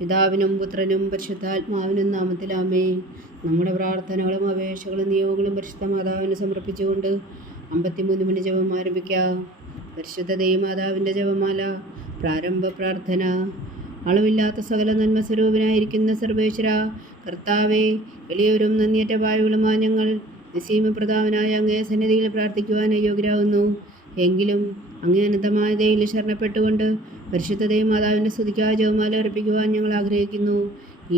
പിതാവിനും പുത്രനും പരിശുദ്ധാത്മാവിനും നാമത്തിൽ ആമേൻ. നമ്മുടെ പ്രാർത്ഥനകളും അപേക്ഷകളും നിയോഗങ്ങളും പരിശുദ്ധ മാതാവിന് സമർപ്പിച്ചുകൊണ്ട് 53 മണി ജപം ആരംഭിക്കാം. പരിശുദ്ധ ദൈവമാതാവിൻ്റെ ജപമാല. പ്രാരംഭ പ്രാർത്ഥന. അളവില്ലാത്ത സകല നന്മ സ്വരൂപനായിരിക്കുന്ന സർവേശ്വര കർത്താവേ, എളിയവരും നന്ദിയറ്റ പാവകളുമായ ഞങ്ങൾ നിസ്സീമപ്രതാപനായ അങ്ങേ സന്നിധിയിൽ പ്രാർത്ഥിക്കുവാൻ അയോഗ്യരാകുന്നു. എങ്കിലും അങ്ങേ അനന്തമായ ദയയിൽ ശരണപ്പെട്ടുകൊണ്ട് പരിശുദ്ധ ദൈവമാതാവിൻ്റെ സ്തുതിക്കായ ജപമാല അർപ്പിക്കുവാൻ ഞങ്ങൾ ആഗ്രഹിക്കുന്നു.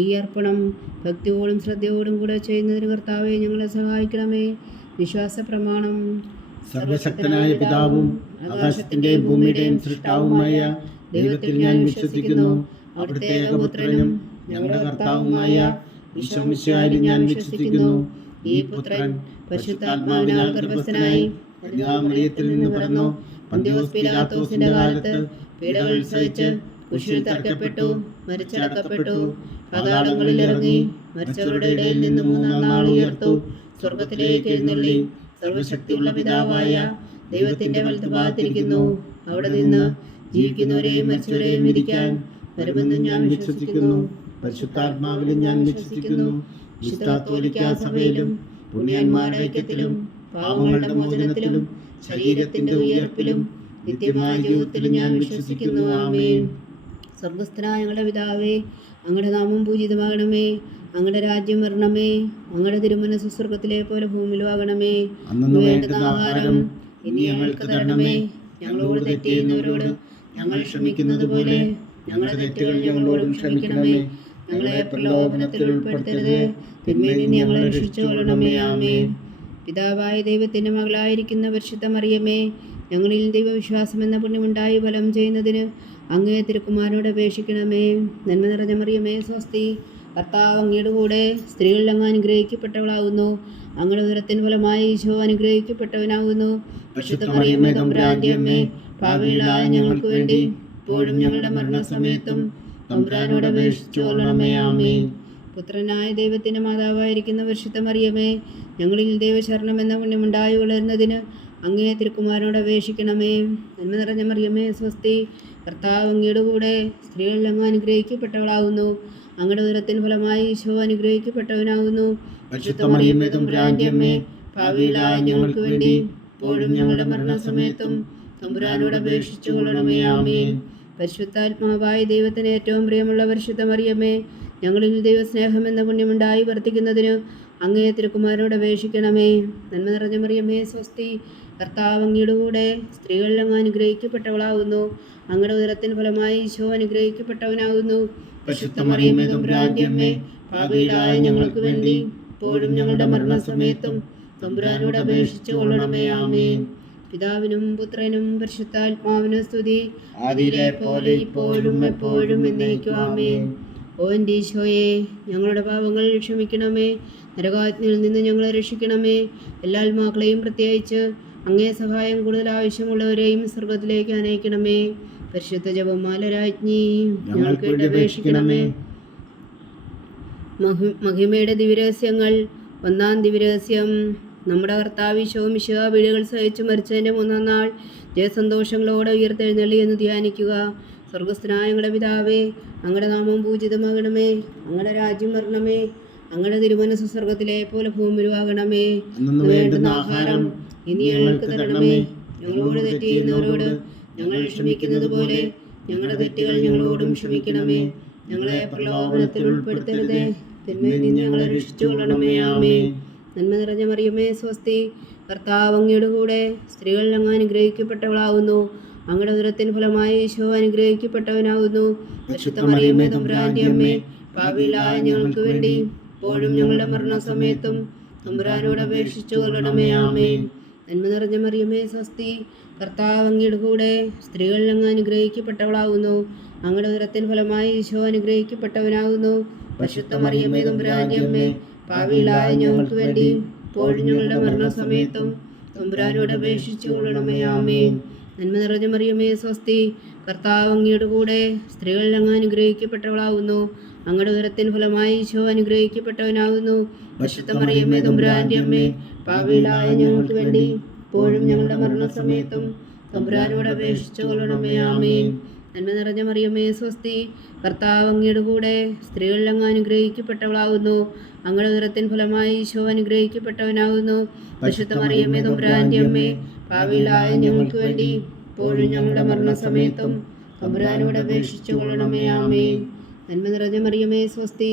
ഈ അർപ്പണം ഭക്തിയോടും ശ്രദ്ധയോടും കൂടെ ചെയ്യുന്നതിന് കർത്താവെ ഞങ്ങളെ സഹായിക്കണമേ. വിശ്വാസ പ്രമാണം. സർവശക്തനായ പിതാവും ആകാശത്തിന്റെയും ഭൂമിയുടെയും സൃഷ്ടാവുമായ ദൈവത്തിൽ ഞാൻ വിശ്വസിക്കുന്നു. അവിടുത്തെ ഏകപുത്രനും ഞങ്ങളുടെ കർത്താവുമായ ഈശോമിശിഹായിൽ ഞാൻ വിശ്വസിക്കുന്നു. ഈ പുത്രൻ പരിശുദ്ധാത്മാവിനാൽ ഗർഭസ്ഥനായി കന്യാമറിയത്തിൽ നിന്ന് പിറന്നു. പന്തിയോസ് പീലാത്തോസിന്റെ കാലത്ത് പീഡകൾ സഹിച്ച് കുരിശിൽ തറയ്ക്കപ്പെട്ടു, മരിച്ചടക്കപ്പെട്ടു, പാതാളങ്ങളിൽ ഇറങ്ങി, മരിച്ചവരുടെ ഇടയിൽ നിന്ന് 3-ാം നാൾ ഉയർത്തു, സ്വർഗത്തിലേക്ക് എഴുന്നള്ളി, സർവശക്തിയുള്ള പിതാവായ ദൈവത്തിന്റെ വലത്തുഭാഗത്തിരിക്കുന്നു. അവിടെ നിന്ന് ജീവിക്കുന്നവരെയും മരിച്ചവരെയും വിധിക്കാൻ വരുമെന്ന് ഞാൻ വിശ്വസിക്കുന്നു. പരിശുദ്ധാത്മാവിലും ഞാൻ വിശ്വസിക്കുന്നു. വിശുദ്ധ കത്തോലിക്കാ സഭയിലും പുണ്യന്മാരുടെ ഐക്യത്തിലും പാപങ്ങളുടെ മോചനത്തിലും ശരീരത്തിന്റെ ഉയർപ്പിലും നിത്യമായ ജീവിതത്തിലും ഞാൻ വിശ്വസിക്കുന്നു. ആമേൻ. സ്വർഗസ്ഥനായ ഞങ്ങളുടെ പിതാവേ, അങ്ങയുടെ നാമം പൂജിതമാകണമേ. അങ്ങയുടെ രാജ്യം വരണമേ. അങ്ങയുടെ തിരുമനസ്സ് സ്വർഗത്തിലെ പോലെ ഭൂമിയിലും ആകണമേ. അന്നു വേണ്ടുന്ന ആഹാരം ഇനി ഞങ്ങൾക്ക് തരണമേ. ഞങ്ങളോട് തെറ്റ് ചെയ്യുന്നവരോട് ഞങ്ങൾ ക്ഷമിക്കുന്നത് പോലെ ഞങ്ങളുടെ തെറ്റുകൾ ഞങ്ങളോടും ക്ഷമിക്കണമേ. ഞങ്ങളെ പ്രലോഭനത്തിൽ ഉൾപ്പെടുത്തരുത്, തിന്മയിൽ നിന്ന് ഞങ്ങളെ രക്ഷിച്ചുകൊള്ളണമേ. ആമേൻ. പിതാവായ ദൈവത്തിന്റെ മകളായിരിക്കുന്ന പരിശുദ്ധ മറിയമേ, ഞങ്ങളിൽ ദൈവവിശ്വാസം എന്ന പുണ്യമുണ്ടായി ഫലം ചെയ്യുന്നതിന് അങ്ങേ തിരുക്കുമാരനോട് അപേക്ഷിക്കണമേ. നന്മ നിറഞ്ഞ മറിയമേ, സ്വസ്തി. കർത്താവ് അങ്ങയുടെ കൂടെ സ്ത്രീകളിൽ അങ്ങ് അനുഗ്രഹിക്കപ്പെട്ടവളാകുന്നു. അങ്ങയുടെ ഉദരത്തിൻ ഫലമായി ഈശോ അനുഗ്രഹിക്കപ്പെട്ടവനാകുന്നു. പരിശുദ്ധ മറിയമേ, തമ്പുരാന്റെ അമ്മേ, പാപികളായ ഞങ്ങൾക്ക് വേണ്ടി ഇപ്പോഴും ഞങ്ങളുടെ മരണസമയത്തും തമ്പുരാനോട് അപേക്ഷിച്ചുകൊള്ളണമേ. ആമേൻ. പുത്രനായ ദൈവത്തിന്റെ മാതാവായിരിക്കുന്ന പരിശുദ്ധ മറിയമേ, ഞങ്ങളിൽ ദൈവശരണം എന്ന പുണ്യമുണ്ടായി വളരുന്നതിന് അങ്ങേ തിരുക്കുമാരനോട് അപേക്ഷിക്കണമേ. നന്മ നിറഞ്ഞ മറിയമേ, സ്വസ്തി. കർത്താവ് അങ്ങയുടെ കൂടെ സ്ത്രീകളിൽ അങ്ങ് അനുഗ്രഹിക്കപ്പെട്ടവളാകുന്നു. അങ്ങയുടെ ഉദരത്തിൻ ഫലമായി ഈശോ അനുഗ്രഹിക്കപ്പെട്ടവനാകുന്നു. പരിശുദ്ധ മറിയമേ, തമ്പുരാന്റെ അമ്മേ, പാപികളായ ഞങ്ങൾക്ക് വേണ്ടി ഇപ്പോഴും ഞങ്ങളുടെ മരണസമയത്തും തമ്പുരാനോട് അപേക്ഷിച്ചുകൊള്ളണമേ. ആമേൻ. പരിശുദ്ധാത്മാവായ ദൈവത്തിന് ഏറ്റവും പ്രിയമുള്ള പരിശുദ്ധ മറിയമേ, ഞങ്ങളിൽ ദൈവസ്നേഹം എന്ന പുണ്യമുണ്ടായി വർദ്ധിക്കുന്നതിന് അങ്ങേ തിരുക്കുമാരനോട് അപേക്ഷിക്കണമേ. നന്മ നിറഞ്ഞ മറിയമേ, സ്വസ്തി. കർത്താവ് അങ്ങയുടെ കൂടെ സ്ത്രീകളിൽ അങ്ങ് അനുഗ്രഹിക്കപ്പെട്ടവളാകുന്നു. അങ്ങയുടെ ഉദരത്തിൻ ഫലമായി ഈശോ അനുഗ്രഹിക്കപ്പെട്ടവനാകുന്നു. പരിശുദ്ധ മറിയമേ, തമ്പുരാന്റെ അമ്മേ, പാപികളായ ഞങ്ങൾക്ക് വേണ്ടി ഇപ്പോഴും ഞങ്ങളുടെ മരണസമയത്തും തമ്പുരാനോട് അപേക്ഷിച്ചു കൊള്ളണമേ. ആമേൻ. പിതാവിനും പുത്രനും പരിശുദ്ധാത്മാവിനും സ്തുതി, ആദിയിലെ പോലെ ഇപ്പോഴും എപ്പോഴും എന്നേക്കും. ആമേൻ. ഓ എൻ്റെ ഈശോയെ, ഞങ്ങളുടെ പാപങ്ങൾ ക്ഷമിക്കണമേ. നരകാഗ്നിയിൽ നിന്ന് ഞങ്ങളെ രക്ഷിക്കണമേ. എല്ലാ ആത്മാക്കളെയും പ്രത്യേകിച്ച് അങ്ങേ സഹായം കൂടുതൽ ആവശ്യമുള്ളവരെയും സ്വർഗത്തിലേക്ക് അനയിക്കണമേ. പരിശുദ്ധ ജപമാല രാജ്ഞി, ഞങ്ങൾക്ക് വേണ്ടി അപേക്ഷിക്കണമേ. മഹിമയുടെ ദിവ്യരഹസ്യങ്ങൾ. 1-ാം ദിവ്യരഹസ്യം. നമ്മുടെ കർത്താവ് ഈശോ മിശിഹാ പീഡകൾ സഹിച്ചു മരിച്ചതിൻ്റെ 3-ാം നാൾ ജയസന്തോഷങ്ങളോടെ ഉയർത്തെഴുന്നള്ളി എന്ന് ധ്യാനിക്കുക. സ്വർഗസ്ഥനായ ഞങ്ങളുടെ പിതാവേ, അങ്ങയുടെ നാമം പൂജിതമാകണമേ. അങ്ങയുടെ രാജ്യം വരണമേ. അങ്ങയുടെ തിരുമനസ്സ് സ്വർഗത്തിലെ പോലെ ഭൂമിയിലും ആകണമേ. വേണ്ടുന്ന ആഹാരം ഇനി ഞങ്ങൾക്ക് തരണമേ. ഞങ്ങളോട് തെറ്റ് ചെയ്യുന്നവരോട് ഞങ്ങൾ ക്ഷമിക്കുന്നത് പോലെ ഞങ്ങളുടെ തെറ്റുകൾ ഞങ്ങളോടും ക്ഷമിക്കണമേ. ഞങ്ങളെ പ്രലോഭനത്തിൽ ഉൾപ്പെടുത്തരുതേ, തിന്മയിൽ നിന്ന് ഞങ്ങളെ രക്ഷിച്ചുകൊള്ളണമേ. ആമേൻ. നന്മ നിറഞ്ഞ മറിയമേ, സ്വസ്തി. കർത്താവ് അങ്ങയുടെ കൂടെ സ്ത്രീകളിൽ അങ്ങ് അനുഗ്രഹിക്കപ്പെട്ടവളാകുന്നു. അങ്ങയുടെ ഉദരത്തിൻ ഫലമായി ഈശോ അനുഗ്രഹിക്കപ്പെട്ടവനാകുന്നു. പരിശുദ്ധ മറിയമേ, തമ്പുരാന്റെ അമ്മേ, പാപികളായ ഞങ്ങൾക്ക് വേണ്ടി ഇപ്പോഴും ഞങ്ങളുടെ മരണസമയത്തും തമ്പുരാനോട് അപേക്ഷിച്ചു കൊള്ളണമേ. ആമേൻ. നന്മ നിറഞ്ഞ മറിയമേ, സ്വസ്തി. കർത്താവ് അങ്ങയുടെ കൂടെ സ്ത്രീകളിൽ അങ്ങ് അനുഗ്രഹിക്കപ്പെട്ടവളാകുന്നു. അങ്ങയുടെ ഉദരത്തിൻ ഫലമായി ഈശോ അനുഗ്രഹിക്കപ്പെട്ടവനാകുന്നു. പരിശുദ്ധ മറിയമേ, തമ്പുരാന്റെ അമ്മേ, പാപികളായ ഞങ്ങൾക്ക് വേണ്ടി ഇപ്പോഴും ഞങ്ങളുടെ മരണസമയത്തും തമ്പുരാനോട് അപേക്ഷിച്ചു കൊള്ളണമേ. ആമേൻ. നന്മ നിറഞ്ഞ മറിയമേ, സ്വസ്തി. കർത്താവ് അങ്ങയുടെ കൂടെ സ്ത്രീകളിൽ അങ്ങ് അനുഗ്രഹിക്കപ്പെട്ടവളാകുന്നു. അങ്ങയുടെ ഉദരത്തിൻ ഫലമായി ഈശോ അനുഗ്രഹിക്കപ്പെട്ടവനാകുന്നു. പരിശുദ്ധ മറിയമേ, തമ്പുരാന്റെ അമ്മേ, പാപികളായ ഞങ്ങൾക്ക് വേണ്ടി ഇപ്പോഴും ഞങ്ങളുടെ മരണസമയത്തും തമ്പുരാനോട് അപേക്ഷിച്ചു കൊള്ളണമേ. ആമേൻ. നന്മ നിറഞ്ഞ മറിയമേ സ്വസ്തി, കർത്താവ് അങ്ങയുടെ കൂടെ സ്ത്രീകളിൽ അങ്ങ് അനുഗ്രഹിക്കപ്പെട്ടവളാകുന്നു. അങ്ങയുടെ ഉദരത്തിൻ ഫലമായി ഈശോ അനുഗ്രഹിക്കപ്പെട്ടവനാകുന്നു. പരിശുദ്ധ മറിയമേ തമ്പുരാന്റെ അമ്മേ, പാപികളായ ഞങ്ങൾക്ക് വേണ്ടി ഇപ്പോഴും ഞങ്ങളുടെ മരണസമയത്തും തമ്പുരാനോട് അപേക്ഷിച്ചു കൊള്ളണമേ. ആമേൻ. നന്മ നിറഞ്ഞ മറിയമേ സ്വസ്തി,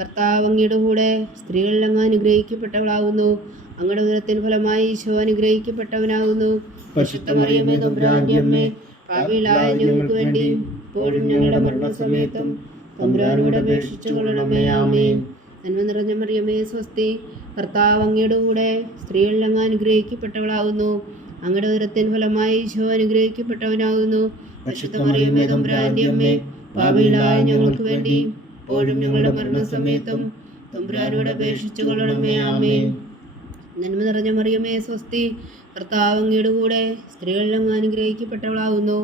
കർത്താവ് അങ്ങയുടെ കൂടെ സ്ത്രീകളിൽ അങ്ങ് അനുഗ്രഹിക്കപ്പെട്ടവളാകുന്നു. അങ്ങയുടെ ഉദരത്തിൻ ഫലമായി ഈശോ അനുഗ്രഹിക്കപ്പെട്ടവനാകുന്നു. പരിശുദ്ധ മറിയമേ തമ്പുരാന്റെ അമ്മേ, പാപികളായ ഞങ്ങൾക്ക് വേണ്ടി ഇപ്പോഴും ഞങ്ങളുടെ മരണസമയത്തും തമ്പുരാനോട് അപേക്ഷിച്ചു കൊള്ളണമേ. ആമേൻ. നന്മ നിറഞ്ഞ മറിയമേ സ്വസ്തി, കർത്താവ് അങ്ങയുടെ കൂടെ സ്ത്രീകളിൽ അങ്ങ് അനുഗ്രഹിക്കപ്പെട്ടവളാകുന്നു. അങ്ങയുടെ ഉദരത്തിൻ ഫലമായി ഈശോ അനുഗ്രഹിക്കപ്പെട്ടവനാകുന്നു. പരിശുദ്ധ മറിയമേ തമ്പുരാന്റെ അമ്മേ, പാപികളായ ഞങ്ങൾക്ക് വേണ്ടി ഇപ്പോഴും ഞങ്ങളുടെ മരണസമയത്തും തമ്പുരാനോട് അപേക്ഷിച്ചു കൊള്ളണമേ. ആമേൻ. നന്മ നിറഞ്ഞ മറിയമേ സ്വസ്തി, കർത്താവ് അങ്ങയുടെ കൂടെ സ്ത്രീകളിൽ അങ്ങ് അനുഗ്രഹിക്കപ്പെട്ടവളാകുന്നു.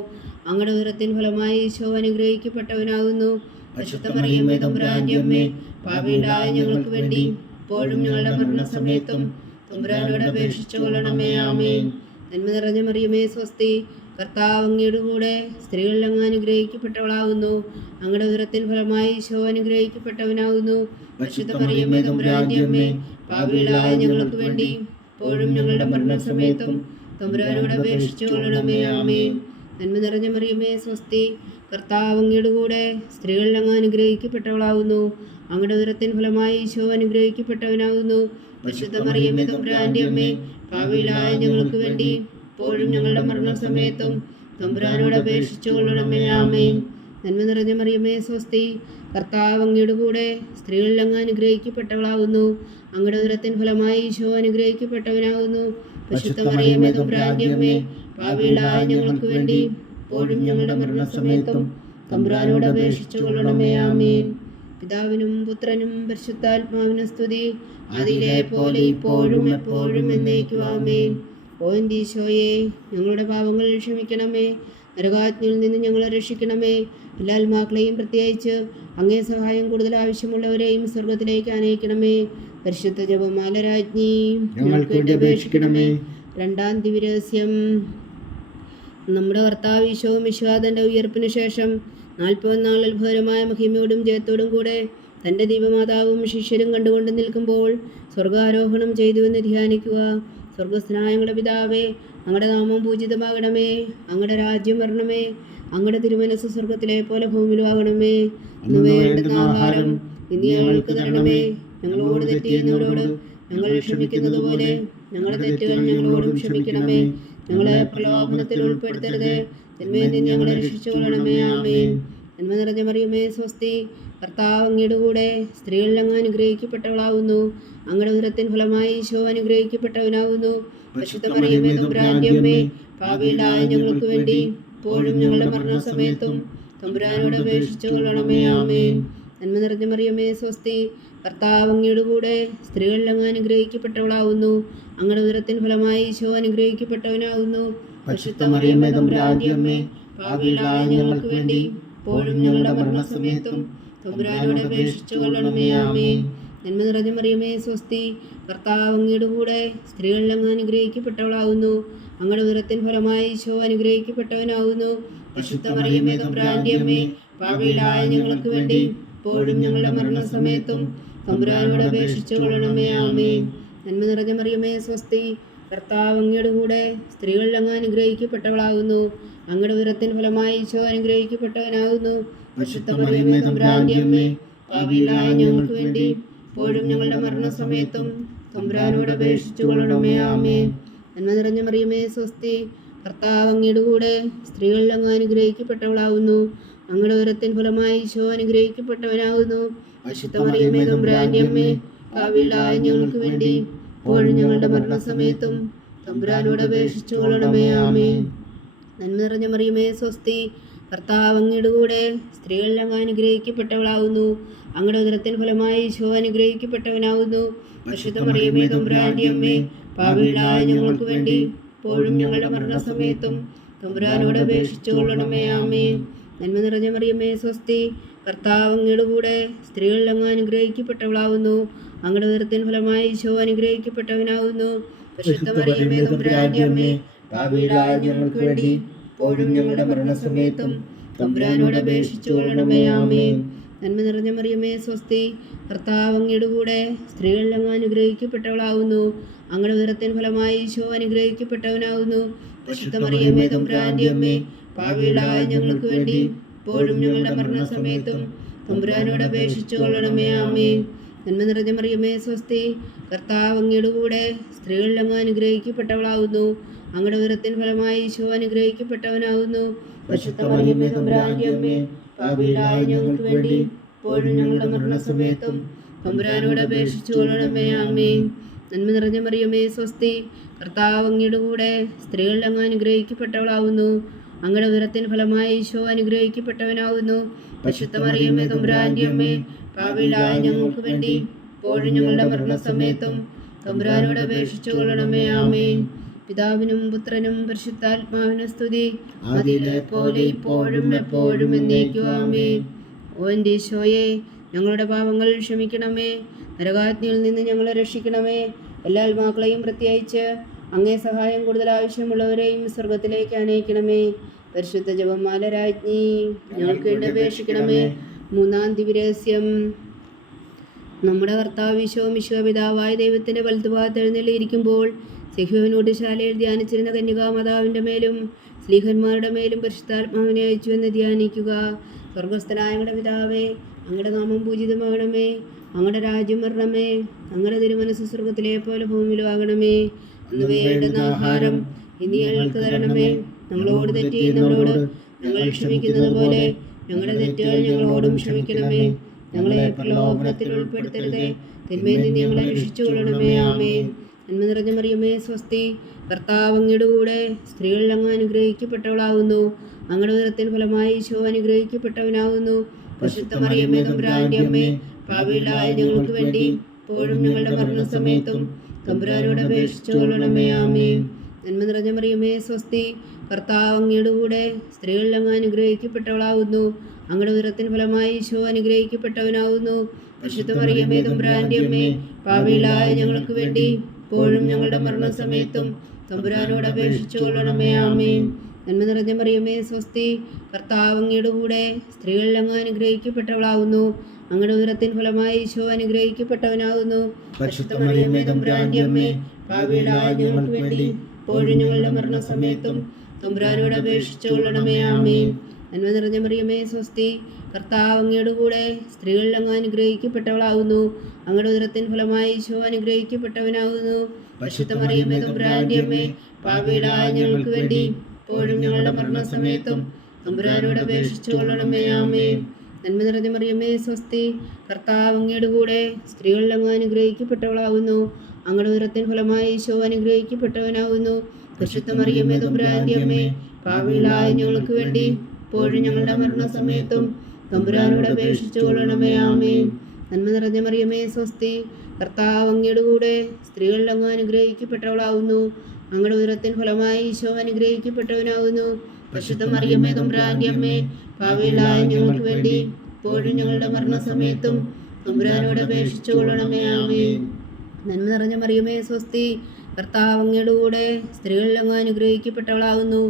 അങ്ങയുടെ ഉദരത്തിൻ ഫലമായി ഈശോ അനുഗ്രഹിക്കപ്പെട്ടവനാകുന്നു. പരിശുദ്ധ മറിയമേ തമ്പുരാന്റെ അമ്മേ, പാപികളായ ഞങ്ങൾക്ക് വേണ്ടി ഇപ്പോഴും ഞങ്ങളുടെ മരണസമയത്തും തമ്പുരാനോട് അപേക്ഷിച്ചു കൊള്ളണമേ. ആമേൻ. നന്മ നിറഞ്ഞ മറിയമേ സ്വസ്തി, കർത്താവ് അങ്ങയുടെ കൂടെ സ്ത്രീകളിൽ അങ്ങ് അനുഗ്രഹിക്കപ്പെട്ടവളാകുന്നു. അങ്ങയുടെ ഉദരത്തിൻ ഫലമായി ഈശോ അനുഗ്രഹിക്കപ്പെട്ടവനാകുന്നു. പരിശുദ്ധ മറിയമേ തമ്പുരാന്റെ അമ്മേ, പാപികളായ ഞങ്ങൾക്ക് വേണ്ടി ഇപ്പോഴും ഞങ്ങളുടെ മരണസമയത്തും തമ്പുരാനോട് അപേക്ഷിച്ചു കൊള്ളണമേ. ആമേൻ. നന്മ നിറഞ്ഞ മറിയമേ സ്വസ്തി, കർത്താവ് അങ്ങയുടെ കൂടെ സ്ത്രീകളിൽ അങ്ങ് അനുഗ്രഹിക്കപ്പെട്ടവളാകുന്നു. അങ്ങയുടെ ഉദരത്തിൻ ഫലമായി ഈശോ അനുഗ്രഹിക്കപ്പെട്ടവനാകുന്നു. പരിശുദ്ധ മറിയമേ തമ്പുരാന്റെ അമ്മേ, പാപികളായ ഞങ്ങൾക്ക് വേണ്ടി ഇപ്പോഴും ഞങ്ങളുടെ മരണസമയത്തും തമ്പുരാനോട് അപേക്ഷിച്ചു കൊള്ളണമേ. ആമേൻ. നന്മ നിറഞ്ഞ മറിയമേ സ്വസ്തി, കർത്താവ് അങ്ങയുടെ കൂടെ സ്ത്രീകളിൽ അങ്ങ് അനുഗ്രഹിക്കപ്പെട്ടവളാകുന്നു. അങ്ങയുടെ ഉദരത്തിൻ ഫലമായി ഈശോ അനുഗ്രഹിക്കപ്പെട്ടവനാകുന്നു. പരിശുദ്ധ മറിയമേ തമ്പുരാന്റെ അമ്മേ, പാപികളായ ഞങ്ങൾക്ക് വേണ്ടി ഇപ്പോഴും ഞങ്ങളുടെ മരണസമയത്തും തമ്പുരാനോട് അപേക്ഷിച്ചു കൊള്ളണമേ. ആമേൻ. പിതാവിനും പുത്രനും പരിശുദ്ധാത്മാവിനും സ്തുതി, അതിലെ പോലെ ഇപ്പോഴും എപ്പോഴും എന്നേക്കും. ആമേൻ. ഓ എൻ്റെ ഈശോയെ, ഞങ്ങളുടെ പാപങ്ങൾ ക്ഷമിക്കണമേ. നരകാജ്ഞയിൽ നിന്ന് ഞങ്ങളെ രക്ഷിക്കണമേ. എല്ലാ ആത്മാക്കളെയും പ്രത്യേകിച്ച് അങ്ങേ സഹായം കൂടുതൽ ആവശ്യമുള്ളവരെയും സ്വർഗത്തിലേക്ക് അനയിക്കണമേ. പരിശുദ്ധ ജപമാല രാജ്ഞി ഞങ്ങൾക്ക് വേണ്ടി അപേക്ഷിക്കണമേ. രണ്ടാം ദിവ്യരഹസ്യം. നമ്മുടെ കർത്താവ് ഈശോ മിശിഹായുടെ ഉയർപ്പിന് ശേഷം 40 നാൾ അത്ഭുതകരമായ മഹിമയോടും ജയത്തോടും കൂടെ തൻ്റെ ദൈവമാതാവും ശിഷ്യരും കണ്ടുകൊണ്ട് നിൽക്കുമ്പോൾ സ്വർഗാരോഹണം ചെയ്തുവെന്ന് ധ്യാനിക്കുക. സ്വർഗസ്ഥനായ ഞങ്ങളുടെ പിതാവേ, അങ്ങയുടെ നാമം പൂജിതമാകണമേ. അങ്ങയുടെ രാജ്യം വരണമേ. അങ്ങയുടെ തിരുമനസ് സ്വർഗത്തിലെ പോലെ ഭൂമിയിലും ആകണമേ. ഇന്ന് വേണ്ടുന്ന ആഹാരം ഇനി ഞങ്ങൾക്ക് തരണമേ. ഞങ്ങളോട് തെറ്റ് ചെയ്യുന്നവരോട് ഞങ്ങൾ ക്ഷമിക്കുന്നത് പോലെ ഞങ്ങളുടെ തെറ്റുകൾ ഞങ്ങളോടും ക്ഷമിക്കണമേ. ഞങ്ങളെ പ്രലോഭനത്തിൽ ഉൾപ്പെടുത്തരുത്, തിന്മയിൽ നിന്ന് ഞങ്ങളെ രക്ഷിച്ചു കൊള്ളണമേ. ആമേൻ. നന്മ നിറഞ്ഞ മറിയമേ സ്വസ്തി, കർത്താവ് അങ്ങയുടെ കൂടെ സ്ത്രീകളിൽ അങ്ങ് അനുഗ്രഹിക്കപ്പെട്ടവളാകുന്നു. അങ്ങയുടെ ഉദരത്തിൻ ഫലമായി ഈശോ അനുഗ്രഹിക്കപ്പെട്ടവനാകുന്നു. പരിശുദ്ധ മറിയമേ തമ്പുരാന്റെ അമ്മേ, പാപികളായ ഞങ്ങൾക്ക് വേണ്ടി ഇപ്പോഴും ഞങ്ങളുടെ മരണസമയത്തും തമ്പുരാനോട് അപേക്ഷിച്ചു കൊള്ളണമേ. ആമേൻ. നന്മ നിറഞ്ഞ മറിയമേ സ്വസ്തി, കർത്താവ് അങ്ങയുടെ കൂടെ സ്ത്രീകളിൽ അങ്ങ് അനുഗ്രഹിക്കപ്പെട്ടവളാകുന്നു. അങ്ങയുടെ ഉദരത്തിൻ ഫലമായി ഈശോ അനുഗ്രഹിക്കപ്പെട്ടവനാകുന്നു. പരിശുദ്ധ മറിയമേ തമ്പുരാന്റെ അമ്മേ, പാപികളായ ഞങ്ങൾക്ക് വേണ്ടി ഇപ്പോഴും ഞങ്ങളുടെ മരണസമയത്തും തമ്പുരാനോട് അപേക്ഷിച്ചു കൊള്ളണമേ. ആമേൻ. നന്മ നിറഞ്ഞ മറിയമേ സ്വസ്തി, കർത്താവ് അങ്ങയുടെ കൂടെ സ്ത്രീകളിൽ അങ്ങ് അനുഗ്രഹിക്കപ്പെട്ടവളാകുന്നു. അങ്ങയുടെ ഉദരത്തിൻ ഫലമായി ഈശോ അനുഗ്രഹിക്കപ്പെട്ടവനാകുന്നു. പരിശുദ്ധ മറിയമേ തമ്പുരാന്റെ അമ്മേ, പാപികളായ ഞങ്ങൾക്ക് വേണ്ടി ഇപ്പോഴും ഞങ്ങളുടെ മരണസമയത്തും തമ്പുരാനോട് അപേക്ഷിച്ചു കൊള്ളണമേ. ആമേൻ. നന്മ നിറഞ്ഞ മറിയമേ സ്വസ്തി, കർത്താവ് അങ്ങയുടെ കൂടെ സ്ത്രീകളിൽ അങ്ങ് അനുഗ്രഹിക്കപ്പെട്ടവളാകുന്നു. അങ്ങയുടെ ഉദരത്തിൻ ഫലമായി ഈശോ അനുഗ്രഹിക്കപ്പെട്ടവനാകുന്നു. പരിശുദ്ധ മറിയമേ തമ്പുരാന്റെ അമ്മേ, പാപികളായ ഞങ്ങൾക്ക് വേണ്ടി ഇപ്പോഴും ഞങ്ങളുടെ മരണസമയത്തും തമ്പുരാനോട് അപേക്ഷിച്ചു കൊള്ളണമേ. ആമേൻ. നന്മ നിറഞ്ഞ മറിയമേ സ്വസ്തി, കർത്താവ് അങ്ങയുടെ കൂടെ സ്ത്രീകളിൽ അങ്ങ് അനുഗ്രഹിക്കപ്പെട്ടവളാകുന്നു. അങ്ങയുടെ ഉദരത്തിൻ ഫലമായി ഈശോ അനുഗ്രഹിക്കപ്പെട്ടവനാകുന്നു. പരിശുദ്ധ മറിയമേ തമ്പുരാന്റെ അമ്മേ, പാപികളായ ഞങ്ങൾക്ക് വേണ്ടി ഇപ്പോഴും ഞങ്ങളുടെ മരണസമയത്തും തമ്പുരാനോട് അപേക്ഷിച്ചു കൊള്ളണമേ. ആമേൻ. നന്മ നിറഞ്ഞ മറിയമേ സ്വസ്തി, കർത്താവ് അങ്ങയുടെ കൂടെ സ്ത്രീകളിൽ അങ്ങ് അനുഗ്രഹിക്കപ്പെട്ടവളാകുന്നു. അങ്ങയുടെ ഉദരത്തിൻ ഫലമായി ഈശോ അനുഗ്രഹിക്കപ്പെട്ടവനാകുന്നു. പരിശുദ്ധ മറിയമേ തമ്പുരാന്റെ അമ്മേ, പാപികളായ ഞങ്ങൾക്ക് വേണ്ടി ഇപ്പോഴും ഞങ്ങളുടെ മരണസമയത്തും തമ്പുരാനോട് അപേക്ഷിച്ചു കൊള്ളണമേ. ആമേൻ. നന്മ നിറഞ്ഞ മറിയമേ സ്വസ്തി, കർത്താവ് അങ്ങയുടെ കൂടെ സ്ത്രീകളിൽ അങ്ങ് അനുഗ്രഹിക്കപ്പെട്ടവളാകുന്നു. അങ്ങയുടെ ഉദരത്തിൻ ഫലമായി ഈശോ അനുഗ്രഹിക്കപ്പെട്ടവനാകുന്നു. പരിശുദ്ധ മറിയമേ തമ്പുരാന്റെ അമ്മേ, പാപികളായ ഞങ്ങൾക്ക് വേണ്ടി ഇപ്പോഴും ഞങ്ങളുടെ മരണസമയത്തും തമ്പുരാനോട് അപേക്ഷിച്ചു കൊള്ളണമേ. ആമേൻ. നന്മ നിറഞ്ഞ മറിയമേ സ്വസ്തി, കർത്താവ് അങ്ങയുടെ കൂടെ സ്ത്രീകളിൽ അങ്ങ് അനുഗ്രഹിക്കപ്പെട്ടവളാവുന്നു. അങ്ങയുടെ ഉദരത്തിൻ ഫലമായി ഈശോ അനുഗ്രഹിക്കപ്പെട്ടവനാവുന്നു. പരിശുദ്ധ മറിയമേ തമ്പുരാന്റെ അമ്മേ, പാപികളായ ഞങ്ങൾക്ക് വേണ്ടി ഇപ്പോഴും ഞങ്ങളുടെ മരണസമയത്തും തമ്പുരാനോട് അപേക്ഷിച്ചു കൊള്ളണമേ. ആമേൻ. നന്മ നിറഞ്ഞ മറിയമേ സ്വസ്തി, കർത്താവ് അങ്ങയുടെ കൂടെ സ്ത്രീകളിൽ അങ്ങ് അനുഗ്രഹിക്കപ്പെട്ടവളാവുന്നു. അങ്ങയുടെ ഉദരത്തിൻ ഫലമായി ഈശോ അനുഗ്രഹിക്കപ്പെട്ടവനാവുന്നു. പരിശുദ്ധ മറിയമേ തമ്പുരാന്റെ അമ്മേ, പാപികളായ ഞങ്ങൾക്ക് വേണ്ടി ഇപ്പോഴും ഞങ്ങളുടെ മരണസമയത്തും തമ്പുരാനോട് അപേക്ഷിച്ചു കൊള്ളണമേ. ആമേൻ. നന്മ നിറഞ്ഞ മറിയമേ സ്വസ്തി, കർത്താവ് അങ്ങയുടെ കൂടെ സ്ത്രീകളിൽ അങ്ങ് അനുഗ്രഹിക്കപ്പെട്ടവളാവുന്നു. അങ്ങയുടെ ഉദരത്തിൻ ഫലമായി ഈശോ അനുഗ്രഹിക്കപ്പെട്ടവനാവുന്നു. പരിശുദ്ധ മറിയമേ തമ്പുരാന്റെ അമ്മേ, പാപികളായ ഞങ്ങൾക്ക് വേണ്ടി ഇപ്പോഴും ഞങ്ങളുടെ മരണസമയത്തും തമ്പുരാനോട് അപേക്ഷിച്ചു കൊള്ളണമേ. ആമേൻ. പിതാവിനും പുത്രനും പരിശുദ്ധാത്മാവിനും സ്തുതി, അതിലെ പോലെ ഇപ്പോഴും എപ്പോഴും എന്നേക്കും. ആമേൻ. ഓ എൻ്റെ ഈശോയെ, ഞങ്ങളുടെ പാപങ്ങൾ ക്ഷമിക്കണമേ. നരകാഗ്നിയിൽ നിന്ന് ഞങ്ങളെ രക്ഷിക്കണമേ. എല്ലാ ആത്മാക്കളെയും പ്രത്യേകിച്ച് അങ്ങേ സഹായം കൂടുതൽ ആവശ്യമുള്ളവരെയും സ്വർഗത്തിലേക്ക് അനയിക്കണമേ. പരിശുദ്ധ ജപമാല രാജ്ഞി, ഞങ്ങൾക്ക് വേണ്ടി അപേക്ഷിക്കണമേ. മൂന്നാം ദിവ്യരഹസ്യം. നമ്മുടെ കർത്താവ് ഈശോ മിശിഹാ പിതാവായ ദൈവത്തിൻ്റെ വലത്തുഭാഗത്ത് എഴുന്നള്ളിയിരിക്കുമ്പോൾ സെഹ്യോനോട് ശാലയിൽ ധ്യാനിച്ചിരുന്ന കന്യകാമാതാവിൻ്റെ മേലും സ്ലീഹന്മാരുടെ മേലും പരിശുദ്ധാത്മാവിനെ അയച്ചു എന്ന് ധ്യാനിക്കുക. സ്വർഗസ്ഥനായ ഞങ്ങളുടെ പിതാവേ, അങ്ങയുടെ നാമം പൂജിതമാകണമേ. അങ്ങയുടെ രാജ്യം വരണമേ. അങ്ങയുടെ തിരുമനസ്സ് സ്വർഗത്തിലെ പോലെ ഭൂമിയിലും ആകണമേ. അന്ന് വേണ്ടുന്ന ആഹാരം ഇനി ഞങ്ങൾക്ക് തരണമേ. ഞങ്ങളോട് തെറ്റ് ചെയ്യുന്നവരോട് ഞങ്ങൾ ക്ഷമിക്കുന്നത് പോലെ ഞങ്ങളുടെ തെറ്റുകൾ ഞങ്ങളോടും ക്ഷമിക്കണമേ. ഞങ്ങളെ പ്രലോഭനത്തിൽ ഉൾപ്പെടുത്തരുതേ, തിന്മയിൽ നിന്ന് ഞങ്ങളെ രക്ഷിച്ചു കൊള്ളണമേ. ആമേൻ. നന്മ നിറഞ്ഞ മറിയമേ സ്വസ്തി, കർത്താവ് അങ്ങയുടെ കൂടെ സ്ത്രീകളിൽ അങ്ങ് അനുഗ്രഹിക്കപ്പെട്ടവളാകുന്നു. അങ്ങയുടെ ഉദരത്തിൻ ഫലമായി ഈശോ അനുഗ്രഹിക്കപ്പെട്ടവനാകുന്നു. പരിശുദ്ധ മറിയമേ തമ്പുരാന്റെ അമ്മേ, പാപികളായ ഞങ്ങൾക്ക് വേണ്ടി ഇപ്പോഴും ഞങ്ങളുടെ മരണസമയത്തും തമ്പുരാനോട് അപേക്ഷിച്ചു കൊള്ളണമേ. ആമേൻ. നന്മ നിറഞ്ഞ മറിയമേ സ്വസ്തി, കർത്താവ് അങ്ങയുടെ കൂടെ സ്ത്രീകളിൽ അങ്ങ് അനുഗ്രഹിക്കപ്പെട്ടവളാകുന്നു. അങ്ങയുടെ ഉദരത്തിൻ ഫലമായി ഈശോ അനുഗ്രഹിക്കപ്പെട്ടവനാകുന്നു. പരിശുദ്ധ മറിയമേ തമ്പുരാന്റെ അമ്മേ, പാപികളായ ഞങ്ങൾക്ക് വേണ്ടി ഇപ്പോഴും ഞങ്ങളുടെ മരണസമയത്തും തമ്പുരാനോട് അപേക്ഷിച്ചു കൊള്ളണമേ. ആമേൻ. നന്മ നിറഞ്ഞ മറിയമേ സ്വസ്തി, കർത്താവ് അങ്ങയുടെ കൂടെ സ്ത്രീകളിൽ അങ്ങ് അനുഗ്രഹിക്കപ്പെട്ടവളാകുന്നു. അങ്ങയുടെ ഉദരത്തിൻ ഫലമായി ഈശോ അനുഗ്രഹിക്കപ്പെട്ടവനാകുന്നു. പരിശുദ്ധ മറിയമേ തമ്പുരാന്റെ അമ്മേ, പാപികളായ ഞങ്ങൾക്ക് വേണ്ടി ഇപ്പോഴും ഞങ്ങളുടെ മരണസമയത്തും തമ്പുരാനോട് അപേക്ഷിച്ചു കൊള്ളണമേ. ആമേൻ. നന്മ നിറഞ്ഞ മറിയമേ സ്വസ്തി, കർത്താവ് അങ്ങയുടെ കൂടെ സ്ത്രീകളിൽ അങ്ങ് അനുഗ്രഹിക്കപ്പെട്ടവളാകുന്നു. അങ്ങയുടെ ഉദരത്തിൻ ഫലമായി ഈശോ അനുഗ്രഹിക്കപ്പെട്ടവനാകുന്നു. പരിശുദ്ധ മറിയമേ തമ്പുരാന്റെ അമ്മേ, പാപികളായ ഞങ്ങൾക്ക് വേണ്ടി ഇപ്പോഴും ഞങ്ങളുടെ മരണസമയത്തും തമ്പുരാനോട് അപേക്ഷിച്ചു കൊള്ളണമേ. ആമേൻ. നന്മ നിറഞ്ഞ മറിയമേ സ്വസ്തി, കർത്താവ് അങ്ങയുടെ കൂടെ സ്ത്രീകളിൽ അങ്ങ് അനുഗ്രഹിക്കപ്പെട്ടവളാകുന്നു. അങ്ങയുടെ ഉദരത്തിൻ ഫലമായി ഈശോ അനുഗ്രഹിക്കപ്പെട്ടവനാകുന്നു. പരിശുദ്ധ മറിയമേ തമ്പുരാന്റെ അമ്മേ, പാപികളായ ഞങ്ങൾക്ക് വേണ്ടി ഇപ്പോഴും ഞങ്ങളുടെ മരണസമയത്തും തമ്പുരാനോട് അപേക്ഷിച്ചു കൊള്ളണമേ. ആമേൻ. നന്മ നിറഞ്ഞ മറിയമേ സ്വസ്തി, കർത്താവ് അങ്ങയുടെ കൂടെ സ്ത്രീകളിൽ അങ്ങ് അനുഗ്രഹിക്കപ്പെട്ടവളാകുന്നു. അങ്ങയുടെ ഉദരത്തിൻ ഫലമായി ഈശോ അനുഗ്രഹിക്കപ്പെട്ടവനാകുന്നു. പരിശുദ്ധ മറിയമേ തമ്പുരാന്റെ അമ്മേ, പാപികളായ ഞങ്ങൾക്ക് വേണ്ടി ഇപ്പോഴും ഞങ്ങളുടെ മരണസമയത്തും തമ്പുരാനോട് അപേക്ഷിച്ചു കൊള്ളണമേ. ആമേൻ. നന്മ നിറഞ്ഞ മറിയമേ സ്വസ്തി, കർത്താവ് അങ്ങയുടെ കൂടെ സ്ത്രീകളിൽ അങ്ങ് അനുഗ്രഹിക്കപ്പെട്ടവളാകുന്നു.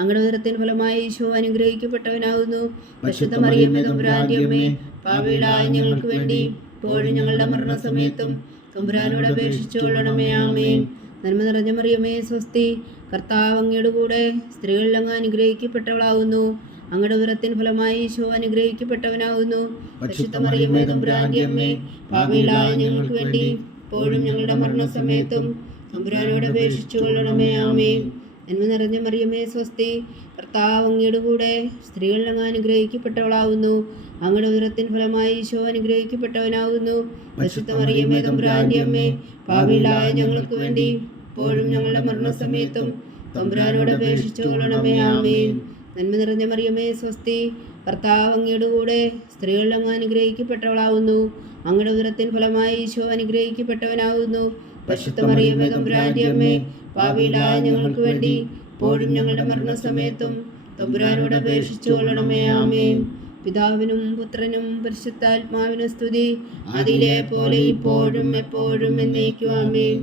അങ്ങയുടെ ഉദരത്തിൻ ഫലമായി ഈശോ അനുഗ്രഹിക്കപ്പെട്ടവനാകുന്നു. പരിശുദ്ധ മറിയമേ തമ്പുരാന്റെ അമ്മേ, പാപികളായ ഞങ്ങൾക്ക് വേണ്ടി ഇപ്പോഴും ഞങ്ങളുടെ മരണസമയത്തും തമ്പുരാനോട് അപേക്ഷിച്ചു കൊള്ളണമേ. ആമേൻ. നന്മ നിറഞ്ഞ മറിയമേ സ്വസ്തി, കർത്താവ് അങ്ങയുടെ കൂടെ സ്ത്രീകളിൽ അങ്ങ് അനുഗ്രഹിക്കപ്പെട്ടവളാകുന്നു. അങ്ങയുടെ ഉദരത്തിൻ ഫലമായി ഈശോ അനുഗ്രഹിക്കപ്പെട്ടവനാകുന്നു. പരിശുദ്ധ മറിയമേ തമ്പുരാന്റെ അമ്മേ, പാപികളായ ഞങ്ങൾക്ക് വേണ്ടി ഇപ്പോഴും ഞങ്ങളുടെ മരണസമയത്തും തമ്പുരാനോട് അപേക്ഷിച്ചു കൊള്ളണമേ. ആമേൻ. നന്മ നിറഞ്ഞ മറിയമേ സ്വസ്തി, കർത്താവ് അങ്ങയുടെ കൂടെ സ്ത്രീകളിൽ അങ്ങ് അനുഗ്രഹിക്കപ്പെട്ടവളാകുന്നു. അങ്ങയുടെ ഉദരത്തിൻ ഫലമായി ഈശോ അനുഗ്രഹിക്കപ്പെട്ടവനാകുന്നു. പരിശുദ്ധ മറിയമേ തമ്പുരാന്റെ അമ്മേ, പാപികളായ ഞങ്ങൾക്ക് വേണ്ടി ഇപ്പോഴും ഞങ്ങളുടെ മരണസമയത്തും തമ്പുരാനോട് അപേക്ഷിച്ചു കൊള്ളണമേ. ആമേൻ. നന്മ നിറഞ്ഞ മറിയമേ സ്വസ്തി, കർത്താവ് അങ്ങയുടെ കൂടെ സ്ത്രീകളിൽ അങ്ങ് അനുഗ്രഹിക്കപ്പെട്ടവളാകുന്നു. അങ്ങയുടെ ഉദരത്തിൻ ഫലമായി ഈശോ അനുഗ്രഹിക്കപ്പെട്ടവനാകുന്നു. പരിശുദ്ധ മറിയമേ തമ്പുരാന്റെ അമ്മേ, പാപികളായ ഞങ്ങൾക്ക് വേണ്ടി ഇപ്പോഴും ഞങ്ങളുടെ മരണസമയത്തും തമ്പുരാനോട് അപേക്ഷിച്ചു കൊള്ളണമേ. ആമേൻ. പിതാവിനും പുത്രനും പരിശുദ്ധാത്മാവിനും സ്തുതി, അതിലെ പോലെ ഇപ്പോഴും എപ്പോഴും എന്നേക്കും. ആമേൻ.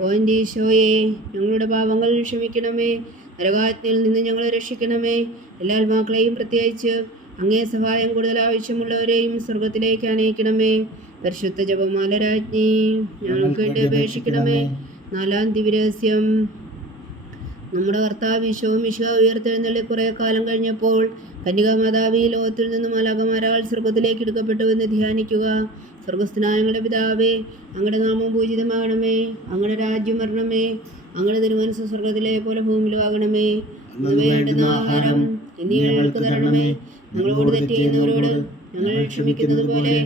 ഓ എൻ്റെ ഈശോയെ, ഞങ്ങളുടെ പാപങ്ങൾ ക്ഷമിക്കണമേ. നരകാജ്ഞയിൽ നിന്ന് ഞങ്ങളെ രക്ഷിക്കണമേ. എല്ലാ ആത്മാക്കളെയും പ്രത്യേകിച്ച് അങ്ങേ സഹായം കൂടുതൽ ആവശ്യമുള്ളവരെയും സ്വർഗത്തിലേക്ക് അനയിക്കണമേ. പരിശുദ്ധ ജപമാല രാജ്ഞി ഞങ്ങൾക്ക് വേണ്ടി അപേക്ഷിക്കണമേ. 4-ാം ദിവ്യരഹസ്യം. നമ്മുടെ കർത്താവ് ഈശോമിശിഹാ ഉയർത്തെഴുന്നള്ളി കുറേ കാലം കഴിഞ്ഞപ്പോൾ കന്യകാമാതാവ് ഈ ലോകത്തിൽ നിന്നും മാലാഖമാരാൽ സ്വർഗത്തിലേക്ക് എടുക്കപ്പെട്ടുവെന്ന് ധ്യാനിക്കുക. സ്വർഗസ്ഥനായ ഞങ്ങളുടെ പിതാവേ, അങ്ങയുടെ നാമം പൂജിതമാകണമേ. അങ്ങയുടെ രാജ്യം വരണമേ. അങ്ങയുടെ തിരുമനസ്സ് സ്വർഗത്തിലെ പോലെ ഭൂമിയിലുമാകണമേ. അന്ന് വേണ്ടുന്ന ആഹാരം ഇനി ഞങ്ങൾക്ക് തരണമേ. ഞങ്ങളോട് തെറ്റ് ചെയ്യുന്നവരോട് ഞങ്ങൾ ക്ഷമിക്കുന്നത് പോലെ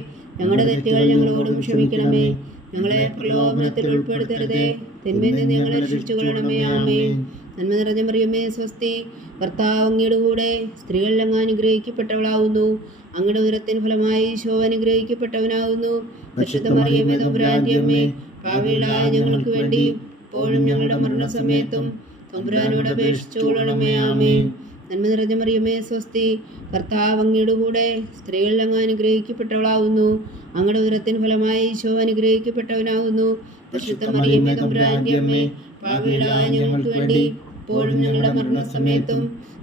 ഞങ്ങളുടെ തെറ്റുകൾ ഞങ്ങളോടും ക്ഷമിക്കണമേ. ഞങ്ങളെ പ്രലോഭനത്തിൽ ഉൾപ്പെടുത്തരുതേ, തിന്മയിൽ നിന്ന് ഞങ്ങളെ രക്ഷിച്ചുകൊള്ളണമേ. ആമേൻ. നന്മ നിറഞ്ഞ മറിയമേ സ്വസ്തി, കർത്താവ് അങ്ങയുടെ കൂടെ സ്ത്രീകളിൽ അങ്ങ് അനുഗ്രഹിക്കപ്പെട്ടവളാവുന്നു. അങ്ങയുടെ ഉദരത്തിൻ ഫലമായി ഈശോ അനുഗ്രഹിക്കപ്പെട്ടവനാവുന്നു. പരിശുദ്ധ മറിയമേ തമ്പുരാന്റെ അമ്മേ, പാപികളായ ഞങ്ങൾക്ക് വേണ്ടി ഇപ്പോഴും ഞങ്ങളുടെ മരണസമയത്തും തമ്പുരാനോട് അപേക്ഷിച്ചുകൊള്ളണമേ. ആമേൻ. നന്മ നിറഞ്ഞ മറിയമേ സ്വസ്തി, കർത്താവ് അങ്ങയുടെ കൂടെ സ്ത്രീകളിൽ അങ്ങ് അനുഗ്രഹിക്കപ്പെട്ടവളാവുന്നു. അങ്ങയുടെ ഉദരത്തിൻ ഫലമായി ഈശോ അനുഗ്രഹിക്കപ്പെട്ടവനാവുന്നു. പരിശുദ്ധ മറിയമേ തമ്പുരാന്റെ അമ്മേ, പാപികളായ ഞങ്ങൾക്ക് വേണ്ടി ഇപ്പോഴും ഞങ്ങളുടെ മരണസമയത്തും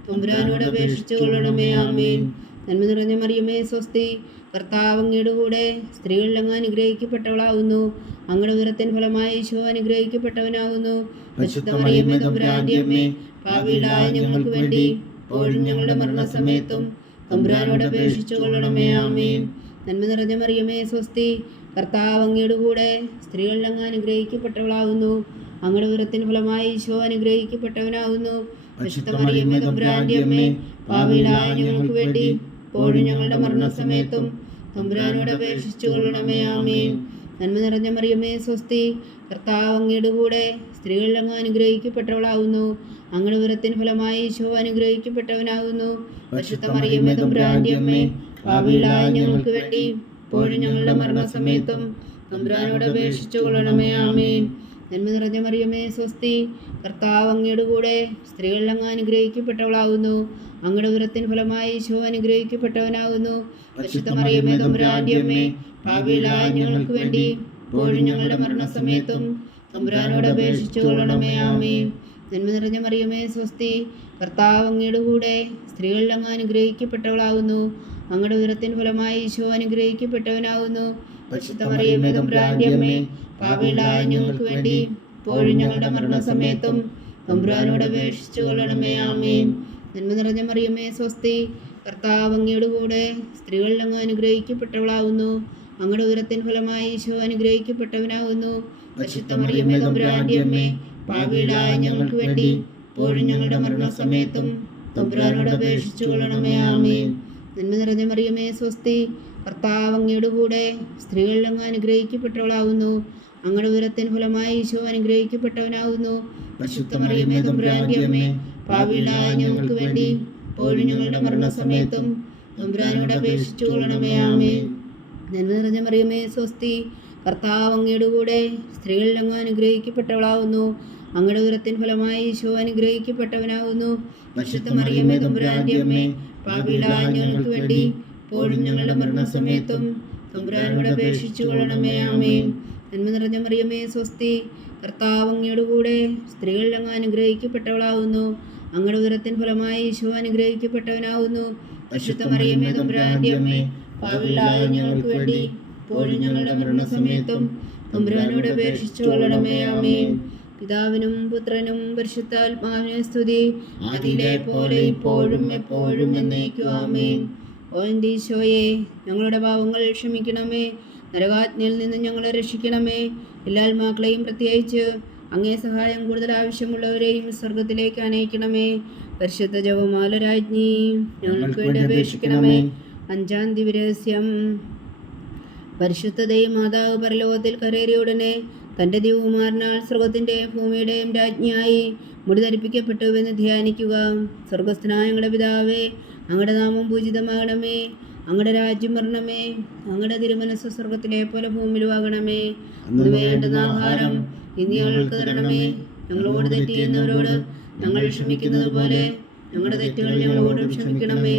തമ്പുരാനോട് അപേക്ഷിച്ചുകൊള്ളണമേ. ആമേൻ. നന്മ നിറഞ്ഞ മറിയമേ സ്വസ്തി, കർത്താവ് അങ്ങയുടെ കൂടെ സ്ത്രീകളിൽ അങ്ങ് അനുഗ്രഹിക്കപ്പെട്ടവളാവുന്നു. അങ്ങയുടെ ഉദരത്തിൻ ഫലമായി ഈശോ അനുഗ്രഹിക്കപ്പെട്ടവനാവുന്നു. പരിശുദ്ധ മറിയമേ തമ്പുരാന്റെ അമ്മേ, പാപികളായ ഞങ്ങൾക്ക് വേണ്ടി ഇപ്പോഴും ഞങ്ങളുടെ മരണസമയത്തും തമ്പുരാനോട് അപേക്ഷിച്ചുകൊള്ളണമേ. ആമേൻ. നന്മ നിറഞ്ഞ മറിയമേ സ്വസ്തി, കർത്താവ് അങ്ങയുടെ കൂടെ സ്ത്രീകളിൽ അങ്ങ് അനുഗ്രഹിക്കപ്പെട്ടവളാവുന്നു. അങ്ങയുടെ ഉദരത്തിൻ ഫലമായി ഈശോ അനുഗ്രഹിക്കപ്പെട്ടവനാവുന്നു. പരിശുദ്ധ മറിയമേ തമ്പുരാന്റെ അമ്മേ, പാപികളായ ഞങ്ങൾക്ക് വേണ്ടി ഇപ്പോഴും ഞങ്ങളുടെ മരണസമയത്തും തമ്പുരാനോട് അപേക്ഷിച്ചുകൊള്ളണമേ. ആമേൻ. നന്മ നിറഞ്ഞ മറിയമേ സ്വസ്തി, കർത്താവ് അങ്ങയുടെ കൂടെ സ്ത്രീകളിൽ അങ്ങ് അനുഗ്രഹിക്കപ്പെട്ടവളാവുന്നു. അങ്ങയുടെ ഉദരത്തിൻ ഫലമായി ഈശോ അനുഗ്രഹിക്കപ്പെട്ടവനാകുന്നു. പരിശുദ്ധ മറിയമേ തമ്പുരാന്റെ അമ്മേ, പാപികളായ ഞങ്ങൾക്ക് വേണ്ടി ഇപ്പോഴും ഞങ്ങളുടെ മരണസമയത്തും തമ്പുരാനോട് അപേക്ഷിച്ചുകൊള്ളണമേ. ആമേൻ. നന്മ നിറഞ്ഞ മറിയമേ സ്വസ്തി, കർത്താവ് അങ്ങയുടെ കൂടെ സ്ത്രീകളിൽ അങ്ങ് അനുഗ്രഹിക്കപ്പെട്ടവളാകുന്നു. അങ്ങയുടെ ഉദരത്തിൻ ഫലമായി ഈശോ അനുഗ്രഹിക്കപ്പെട്ടവനാകുന്നു. പരിശുദ്ധ മറിയമേ തമ്പുരാന്റെ അമ്മേ, പാപികളായ ഞങ്ങൾക്ക് വേണ്ടി ഇപ്പോഴും ഞങ്ങളുടെ മരണസമയത്തും തമ്പുരാനോട് അപേക്ഷിച്ചുകൊള്ളണമേ. ആമേൻ. നന്മ നിറഞ്ഞ മറിയമേ സ്വസ്തി, കർത്താവ് അങ്ങയുടെ കൂടെ സ്ത്രീകളിൽ അങ്ങ് അനുഗ്രഹിക്കപ്പെട്ടവളാകുന്നു. അങ്ങയുടെ ഉദരത്തിൻ ഫലമായി ഈശോ അനുഗ്രഹിക്കപ്പെട്ടവനാകുന്നു. പരിശുദ്ധ മറിയമേ തമ്പുരാന്റെ അമ്മേ, പാപികളായ ഞങ്ങൾക്ക് വേണ്ടി ഇപ്പോഴും ഞങ്ങളുടെ മരണസമയത്തും തമ്പുരാനോട് അപേക്ഷിച്ചുകൊള്ളണമേ. ആമേൻ. നന്മ നിറഞ്ഞ മറിയമേ സ്വസ്തി, കർത്താവ് അങ്ങയുടെ കൂടെ സ്ത്രീകളിൽ അങ്ങ് അനുഗ്രഹിക്കപ്പെട്ടവളാകുന്നു. അങ്ങയുടെ ഉദരത്തിൻ ഫലമായി ഈശോ അനുഗ്രഹിക്കപ്പെട്ടവനാകുന്നു. പരിശുദ്ധ മറിയമേ തമ്പുരാന്റെ അമ്മേ, പാപികളായ ഞങ്ങൾക്ക് വേണ്ടി ഇപ്പോഴും ഞങ്ങളുടെ മരണസമയത്തും തമ്പുരാനോട് അപേക്ഷിച്ചുകൊള്ളണമേ. ആമേൻ. നന്മ നിറഞ്ഞ മറിയമേ സ്വസ്തി, കർത്താവ് അങ്ങയുടെ കൂടെ സ്ത്രീകളിൽ അങ്ങ് അനുഗ്രഹിക്കപ്പെട്ടവളാകുന്നു. അങ്ങയുടെ ഉദരത്തിൻ ഫലമായി ഈശോ അനുഗ്രഹിക്കപ്പെട്ടവനാകുന്നു. പരിശുദ്ധ മറിയമേ തമ്പുരാന്റെ അമ്മേ, പാപികളായ ഞങ്ങൾക്ക് വേണ്ടി ഇപ്പോഴും ഞങ്ങളുടെ മരണസമയത്തും തമ്പുരാനോട് അപേക്ഷിച്ചുകൊള്ളണമേ. ആമേൻ. നന്മ നിറഞ്ഞ മറിയമേ സ്വസ്തി, കർത്താവ് അങ്ങയുടെ കൂടെ സ്ത്രീകളിൽ അങ്ങ് അനുഗ്രഹിക്കപ്പെട്ടവളാകുന്നു. അങ്ങയുടെ ഉദരത്തിൻ ഫലമായി ഈശോ അനുഗ്രഹിക്കപ്പെട്ടവനാകുന്നു. പരിശുദ്ധ മറിയമേ തമ്പുരാന്റെ അമ്മേ, പാപികളായ ഞങ്ങൾക്ക് വേണ്ടി ഇപ്പോഴും ഞങ്ങളുടെ മരണസമയത്തും തമ്പുരാനോട് അപേക്ഷിച്ചുകൊള്ളണമേ. ആമേൻ. നന്മ നിറഞ്ഞ മറിയമേ സ്വസ്തി, കർത്താവ് അങ്ങയുടെ കൂടെ സ്ത്രീകളിൽ അങ്ങ് അനുഗ്രഹിക്കപ്പെട്ടവളാകുന്നു. അങ്ങയുടെ ഉദരത്തിൻ ഫലമായി ഈശോ അനുഗ്രഹിക്കപ്പെട്ടവനാകുന്നു. പരിശുദ്ധ മറിയമേ തമ്പുരാന്റെ അമ്മേ, പാപികളായ ഞങ്ങൾക്ക് വേണ്ടി ഇപ്പോഴും ഞങ്ങളുടെ മരണസമയത്തും തമ്പുരാനോട് അപേക്ഷിച്ചുകൊള്ളണമേ. ആമേൻ. പിതാവിനും പുത്രനും പരിശുദ്ധാത്മാവിനെ സ്തുതി, അതിലെ പോലെ ഇപ്പോഴും എപ്പോഴും എന്നേക്കും. ആമേൻ. ഓ എൻ്റെ ഈശോയെ, ഞങ്ങളുടെ പാപങ്ങൾ ക്ഷമിക്കണമേ. നരകാജ്ഞയിൽ നിന്ന് ഞങ്ങളെ രക്ഷിക്കണമേ. എല്ലാ ആത്മാക്കളെയും പ്രത്യേകിച്ച് അങ്ങേ സഹായം കൂടുതൽ ആവശ്യമുള്ളവരെയും സ്വർഗത്തിലേക്ക് അനയിക്കണമേ. പരിശുദ്ധ ജപമാല രാജ്ഞി ഞങ്ങൾക്ക് വേണ്ടി അപേക്ഷിക്കണമേ. 5-ാം ദിവ്യരഹസ്യം. പരിശുദ്ധ ദൈവമാതാവ് പരലോകത്തിൽ കരേറിയ ഉടനെ തൻ്റെ ദിവകുമാരനാൽ സ്വർഗത്തിൻ്റെയും ഭൂമിയുടെയും രാജ്ഞിയായി മുടി ധരിപ്പിക്കപ്പെട്ടുവെന്ന് ധ്യാനിക്കുക. സ്വർഗസ്ഥനായ ഞങ്ങളുടെ പിതാവേ, അങ്ങയുടെ നാമം പൂജിതമാകണമേ. അങ്ങയുടെ രാജ്യം വരണമേ. അങ്ങയുടെ തിരുമനസ്സ് സ്വർഗത്തിലെ പോലെ ഭൂമിയിലുമാകണമേ. അന്ന് വേണ്ടുന്ന ആഹാരം ഇന്ന് ഞങ്ങൾക്ക് തരണമേ. ഞങ്ങളോട് തെറ്റ് ചെയ്യുന്നവരോട് ഞങ്ങൾ ക്ഷമിക്കുന്നത് പോലെ ഞങ്ങളുടെ തെറ്റുകൾ ഞങ്ങളോടും ക്ഷമിക്കണമേ.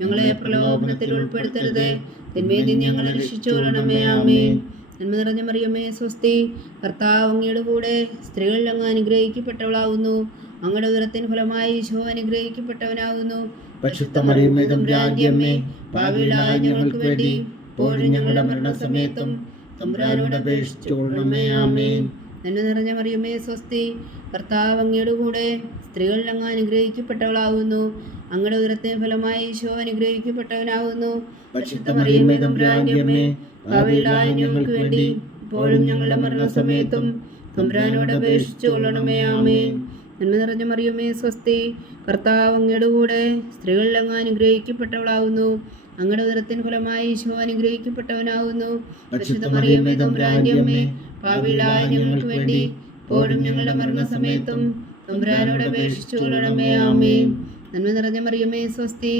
ഞങ്ങളെ പ്രലോഭനത്തിൽ ഉൾപ്പെടുത്തരുതേ, തിന്മയിൽ നിന്ന് ഞങ്ങളെ രക്ഷിച്ചുകൊള്ളണമേ. ആമേൻ. നന്മ നിറഞ്ഞ മറിയമേ സ്വസ്തി, കർത്താവ് അങ്ങയുടെ കൂടെ സ്ത്രീകളിൽ അങ്ങ് അനുഗ്രഹിക്കപ്പെട്ടവളാകുന്നു. അങ്ങയുടെ ഉദരത്തിൻ ഫലമായി ഈശോ അനുഗ്രഹിക്കപ്പെട്ടവനാകുന്നു. പരിശുദ്ധ മറിയമേ തമ്പുരാന്റെ അമ്മേ, പാപികളായ ഞങ്ങൾക്ക് വേണ്ടി ഇപ്പോഴും ഞങ്ങളുടെ മരണസമയത്തും തമ്പുരാനോട് അപേക്ഷിച്ചുകൊള്ളണമേ. ആമേൻ. നന്മ നിറഞ്ഞ മറിയമേ സ്വസ്തി, കർത്താവ് അങ്ങയുടെ കൂടെ സ്ത്രീകളിൽ അങ്ങ് അനുഗ്രഹിക്കപ്പെട്ടവളാകുന്നു. അങ്ങയുടെ ഉദരത്തിൻ ഫലമായി ഈശോ അനുഗ്രഹിക്കപ്പെട്ടവനാകുന്നു. പരിശുദ്ധ മറിയമേ തമ്പുരാന്റെ അമ്മേ, പാപികളായ ഞങ്ങൾക്ക് വേണ്ടി ഇപ്പോഴും ഞങ്ങളുടെ മരണസമയത്തും തമ്പുരാനോട് അപേക്ഷിച്ചുകൊള്ളണമേ. ആമേൻ. നന്മ നിറഞ്ഞ മറിയമേ സ്വസ്തി, കർത്താവ് അങ്ങയുടെ കൂടെ സ്ത്രീകളിൽ അങ്ങ് അനുഗ്രഹിക്കപ്പെട്ടവളാകുന്നു. അങ്ങയുടെ ഉദരത്തിൻ ഫലമായി ഈശോ അനുഗ്രഹിക്കപ്പെട്ടവനാകുന്നു. പരിശുദ്ധ മറിയമേ തമ്പുരാന്റെ അമ്മേ, പാപികളായ ഞങ്ങൾക്ക് വേണ്ടി ഇപ്പോഴും ഞങ്ങളുടെ മരണസമയത്തും തമ്പുരാനോട് അപേക്ഷിച്ചുകൊള്ളണമേ. ആമേൻ. നന്മ നിറഞ്ഞ മറിയമേ സ്വസ്തി,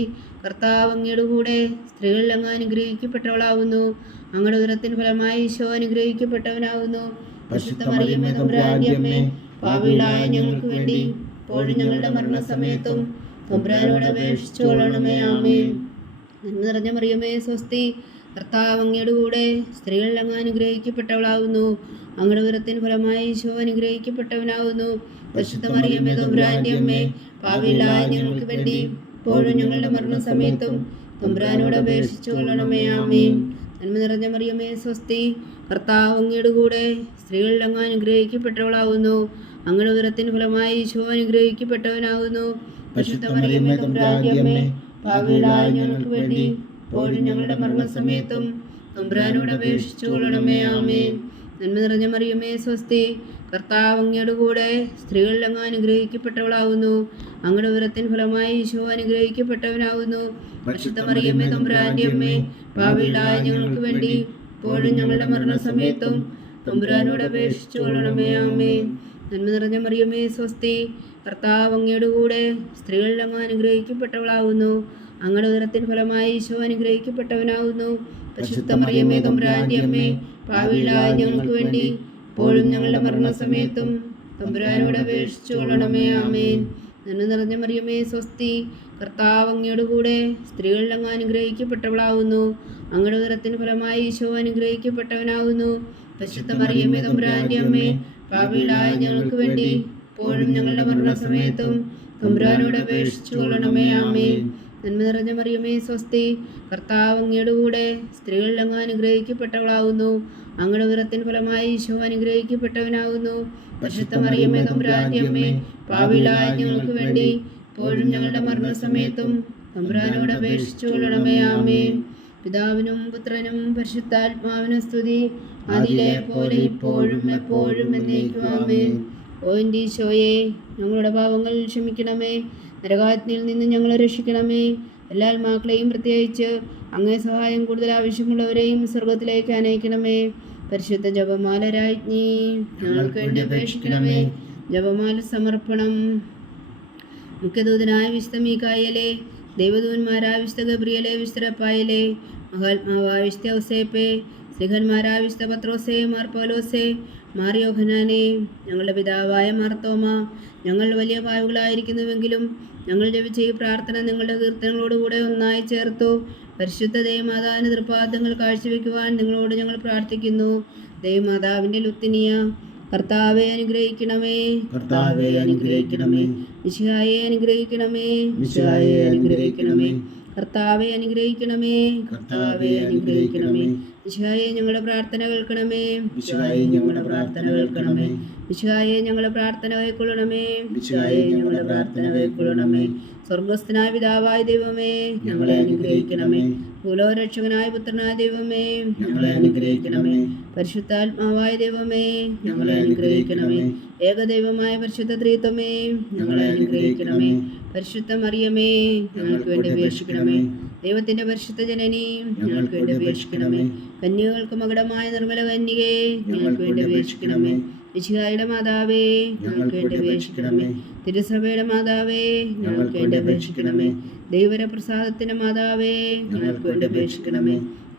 കർത്താവ് അങ്ങയുടെ കൂടെ സ്ത്രീകളിൽ അങ്ങ് അനുഗ്രഹിക്കപ്പെട്ടവളാകുന്നു. അങ്ങയുടെ ഉദരത്തിൻ ഫലമായി ഈശോ അനുഗ്രഹിക്കപ്പെട്ടവനാകുന്നു. പരിശുദ്ധ മറിയമേ തമ്പുരാന്റെ അമ്മേ, പാപികളായ ഞങ്ങൾക്ക് വേണ്ടി ഇപ്പോഴും ഞങ്ങളുടെ മരണസമയത്തും തമ്പുരാനോട് അപേക്ഷിച്ചുകൊള്ളണമേ. ആമേൻ. നന്മ നിറഞ്ഞ മറിയമേ സ്വസ്തി, കർത്താവ് അങ്ങയുടെ കൂടെ സ്ത്രീകളിൽ അങ്ങ് അനുഗ്രഹിക്കപ്പെട്ടവളാകുന്നു. അങ്ങയുടെ ഉദരത്തിൻ ഫലമായി ഈശോ അനുഗ്രഹിക്കപ്പെട്ടവനാകുന്നു. പരിശുദ്ധ മറിയമേ തമ്പുരാന്റെ അമ്മേ, പാപികളായ ഞങ്ങൾക്ക് വേണ്ടി ഇപ്പോഴും ഞങ്ങളുടെ മരണസമയത്തും തമ്പുരാനോട് അപേക്ഷിച്ചുകൊള്ളണമേ. ആമേൻ. നന്മ നിറഞ്ഞ മറിയമേ സ്വസ്തി, കർത്താവ് അങ്ങയുടെ കൂടെ സ്ത്രീകളിൽ അങ്ങ് അനുഗ്രഹിക്കപ്പെട്ടവളാകുന്നു. അങ്ങയുടെ ഉദരത്തിൻ ഫലമായി ഈശോ അനുഗ്രഹിക്കപ്പെട്ടവനാകുന്നു. പരിശുദ്ധ മറിയമേ തമ്പുരാന്റെ അമ്മേ, പാപികളായ ഞങ്ങൾക്ക് വേണ്ടി ഇപ്പോഴും ഞങ്ങളുടെ മരണസമയത്തും തമ്പുരാനോട് അപേക്ഷിച്ചുകൊള്ളണമേ. ആമേൻ. നന്മ നിറഞ്ഞ മറിയമേ സ്വസ്തി, കർത്താവ് അങ്ങയുടെ കൂടെ സ്ത്രീകളിൽ അങ്ങ് അനുഗ്രഹിക്കപ്പെട്ടവളാകുന്നു. അങ്ങയുടെ ഉദരത്തിൻ ഫലമായി ഈശോ അനുഗ്രഹിക്കപ്പെട്ടവനാകുന്നു. പരിശുദ്ധ മറിയമേ തമ്പുരാന്റെ അമ്മേ, പാപികളായ ഞങ്ങൾക്ക് വേണ്ടി ഇപ്പോഴും ഞങ്ങളുടെ മരണസമയത്തും തമ്പുരാനോട് അപേക്ഷിച്ചുകൊള്ളണമേ. ആമേൻ. നന്മ നിറഞ്ഞ മറിയമേ സ്വസ്തി, കർത്താവ് അങ്ങയുടെ കൂടെ സ്ത്രീകളിൽ അങ്ങ് അനുഗ്രഹിക്കപ്പെട്ടവളാകുന്നു. അങ്ങയുടെ ഉദരത്തിൻ ഫലമായി ഈശോ അനുഗ്രഹിക്കപ്പെട്ടവനാകുന്നു. പരിശുദ്ധ മറിയമേ തമ്പുരാന്റെ അമ്മേ, പാപികളായ ഞങ്ങൾക്ക് വേണ്ടി ഇപ്പോഴും ഞങ്ങളുടെ മരണസമയത്തും തമ്പുരാനോട് അപേക്ഷിച്ചുകൊള്ളണമേ. ആമേൻ. നന്മ നിറഞ്ഞ മറിയമേ സ്വസ്തി, കർത്താവ് അങ്ങയുടെ കൂടെ സ്ത്രീകളിൽ അങ്ങ് അനുഗ്രഹിക്കപ്പെട്ടവളാകുന്നു. അങ്ങയുടെ ഉദരത്തിൻ ഫലമായി ഈശോ അനുഗ്രഹിക്കപ്പെട്ടവനാകുന്നു. പരിശുദ്ധ മറിയമേ തമ്പുരാന്റെ അമ്മേ, പാപികളായ ഞങ്ങൾക്ക് വേണ്ടി ഇപ്പോഴും ഞങ്ങളുടെ മരണസമയത്തും തമ്പുരാനോട് അപേക്ഷിച്ചുകൊള്ളണമേ. ആമേൻ. നന്മ നിറഞ്ഞ മറിയമേ സ്വസ്തി, കർത്താവ് അങ്ങയുടെ കൂടെ സ്ത്രീകളിൽ അങ്ങ് അനുഗ്രഹിക്കപ്പെട്ടവളാകുന്നു. അങ്ങയുടെ ഉദരത്തിൻ ഫലമായി ഈശോ അനുഗ്രഹിക്കപ്പെട്ടവനാകുന്നു. പരിശുദ്ധ മറിയമേ തമ്പുരാന്റെ അമ്മേ, പാപികളായ ഞങ്ങൾക്ക് വേണ്ടി ഇപ്പോഴും ഞങ്ങളുടെ മരണസമയത്തും തമ്പുരാനോട് അപേക്ഷിച്ചുകൊള്ളണമേ. ആമേൻ. പിതാവിനും പുത്രനും പരിശുദ്ധാത്മാവിനും സ്തുതി, അതിലെ പോലെ ഇപ്പോഴും എപ്പോഴും എന്നേക്കും. ആമേൻ. ഓ എൻ്റെ ഈശോയെ, ഞങ്ങളുടെ പാപങ്ങൾ ക്ഷമിക്കണമേ. നരകാഗ്നിയിൽ നിന്ന് ഞങ്ങളെ രക്ഷിക്കണമേ. എല്ലാ ആത്മാക്കളെയും പ്രത്യേകിച്ച് അങ്ങേ സഹായം കൂടുതൽ ആവശ്യമുള്ളവരെയും സ്വർഗത്തിലേക്ക് അനയിക്കണമേ. പരിശുദ്ധ ജപമാല രാജ്ഞി, ഞങ്ങൾക്ക് വേണ്ടി അപേക്ഷിക്കണമേ. ജപമാല സമർപ്പണം. മുഖ്യദൂതനായ വിശുദ്ധ മീഖായേലേ, ദൈവദൂതന്മാരായ വിശുദ്ധ ഗബ്രിയേലേ, വിശുദ്ധ റഫായേലേ, മഹാത്മാവായ വിശുദ്ധ ഔസേപ്പേ, സ്ലിഹന്മാരായ വിശുദ്ധ പത്രോസേ, മാർ പൗലോസേ, മാർ യോഹന്നാനേ, ഞങ്ങളുടെ പിതാവായ മാർത്തോമ, ഞങ്ങൾ വലിയ പാപികളായിരിക്കുന്നുവെങ്കിലും ഞങ്ങൾ ജപിച്ച ഈ പ്രാർത്ഥന നിങ്ങളുടെ കീർത്തനങ്ങളോടുകൂടെ ഒന്നായി ചേർത്തു. പരിശുദ്ധ ദൈവമാതാവിൻ്റെ തൃപ്പാദങ്ങൾ കാഴ്ചവെക്കുവാൻ നിങ്ങളോട് ഞങ്ങൾ പ്രാർത്ഥിക്കുന്നു. ദൈവമാതാവിൻ്റെ ലുത്തിനിയ, കർത്താവെ അനുഗ്രഹിക്കണമേ. കർത്താവെ അനുഗ്രഹിക്കണമേ. മിശിഹായെ അനുഗ്രഹിക്കണമേ. മിശിഹായെ അനുഗ്രഹിക്കണമേ. കർത്താവെ അനുഗ്രഹിക്കണമേ. കർത്താവെ അനുഗ്രഹിക്കണമേ. മിശിഹായെ ഞങ്ങളുടെ പ്രാർത്ഥന കേൾക്കണമേ. മിശിഹായെ ഞങ്ങളുടെ പ്രാർത്ഥന കേൾക്കണമേ. മിശിഹായെ ഞങ്ങളുടെ പ്രാർത്ഥന കൈക്കൊള്ളണമേ. മിശിഹായെ ഞങ്ങളുടെ പ്രാർത്ഥന കൈക്കൊള്ളണമേ. സ്വർഗസ്ഥനായ പിതാവായ ദൈവമേ, ഞങ്ങളെ അനുഗ്രഹിക്കണമേ. ഭൂലോകരക്ഷകനായ പുത്രനായ ദൈവമേ, ഞങ്ങളെ അനുഗ്രഹിക്കണമേ. പരിശുദ്ധാത്മാവായ ദൈവമേ, ഞങ്ങളെ അനുഗ്രഹിക്കണമേ. ഏകദൈവമായ പരിശുദ്ധ ത്രിത്വമേ, ഞങ്ങളെ അനുഗ്രഹിക്കണമേ. പരിശുദ്ധ മറിയമേ, ഞങ്ങൾക്ക് വേണ്ടി അപേക്ഷിക്കണമേ. ദൈവത്തിന്റെ പരിശുദ്ധ ജനനി, ഞങ്ങൾക്ക് വേണ്ടി അപേക്ഷിക്കണമേ. കന്യകൾക്ക് മകുടമായ നിർമ്മല കന്യകേ, ഞങ്ങൾക്ക് വേണ്ടി അപേക്ഷിക്കണമേ. മിശിഹായുടെ മാതാവേ, ഞങ്ങൾക്ക് വേണ്ടി അപേക്ഷിക്കണമേ. തിരുസഭയുടെ മാതാവേ, ഞങ്ങൾക്ക് വേണ്ടി അപേക്ഷിക്കണമേ. ദൈവരപ്രസാദത്തിന്റെ മാതാവേ, ഞങ്ങൾക്ക് വേണ്ടി അപേക്ഷിക്കണമേ.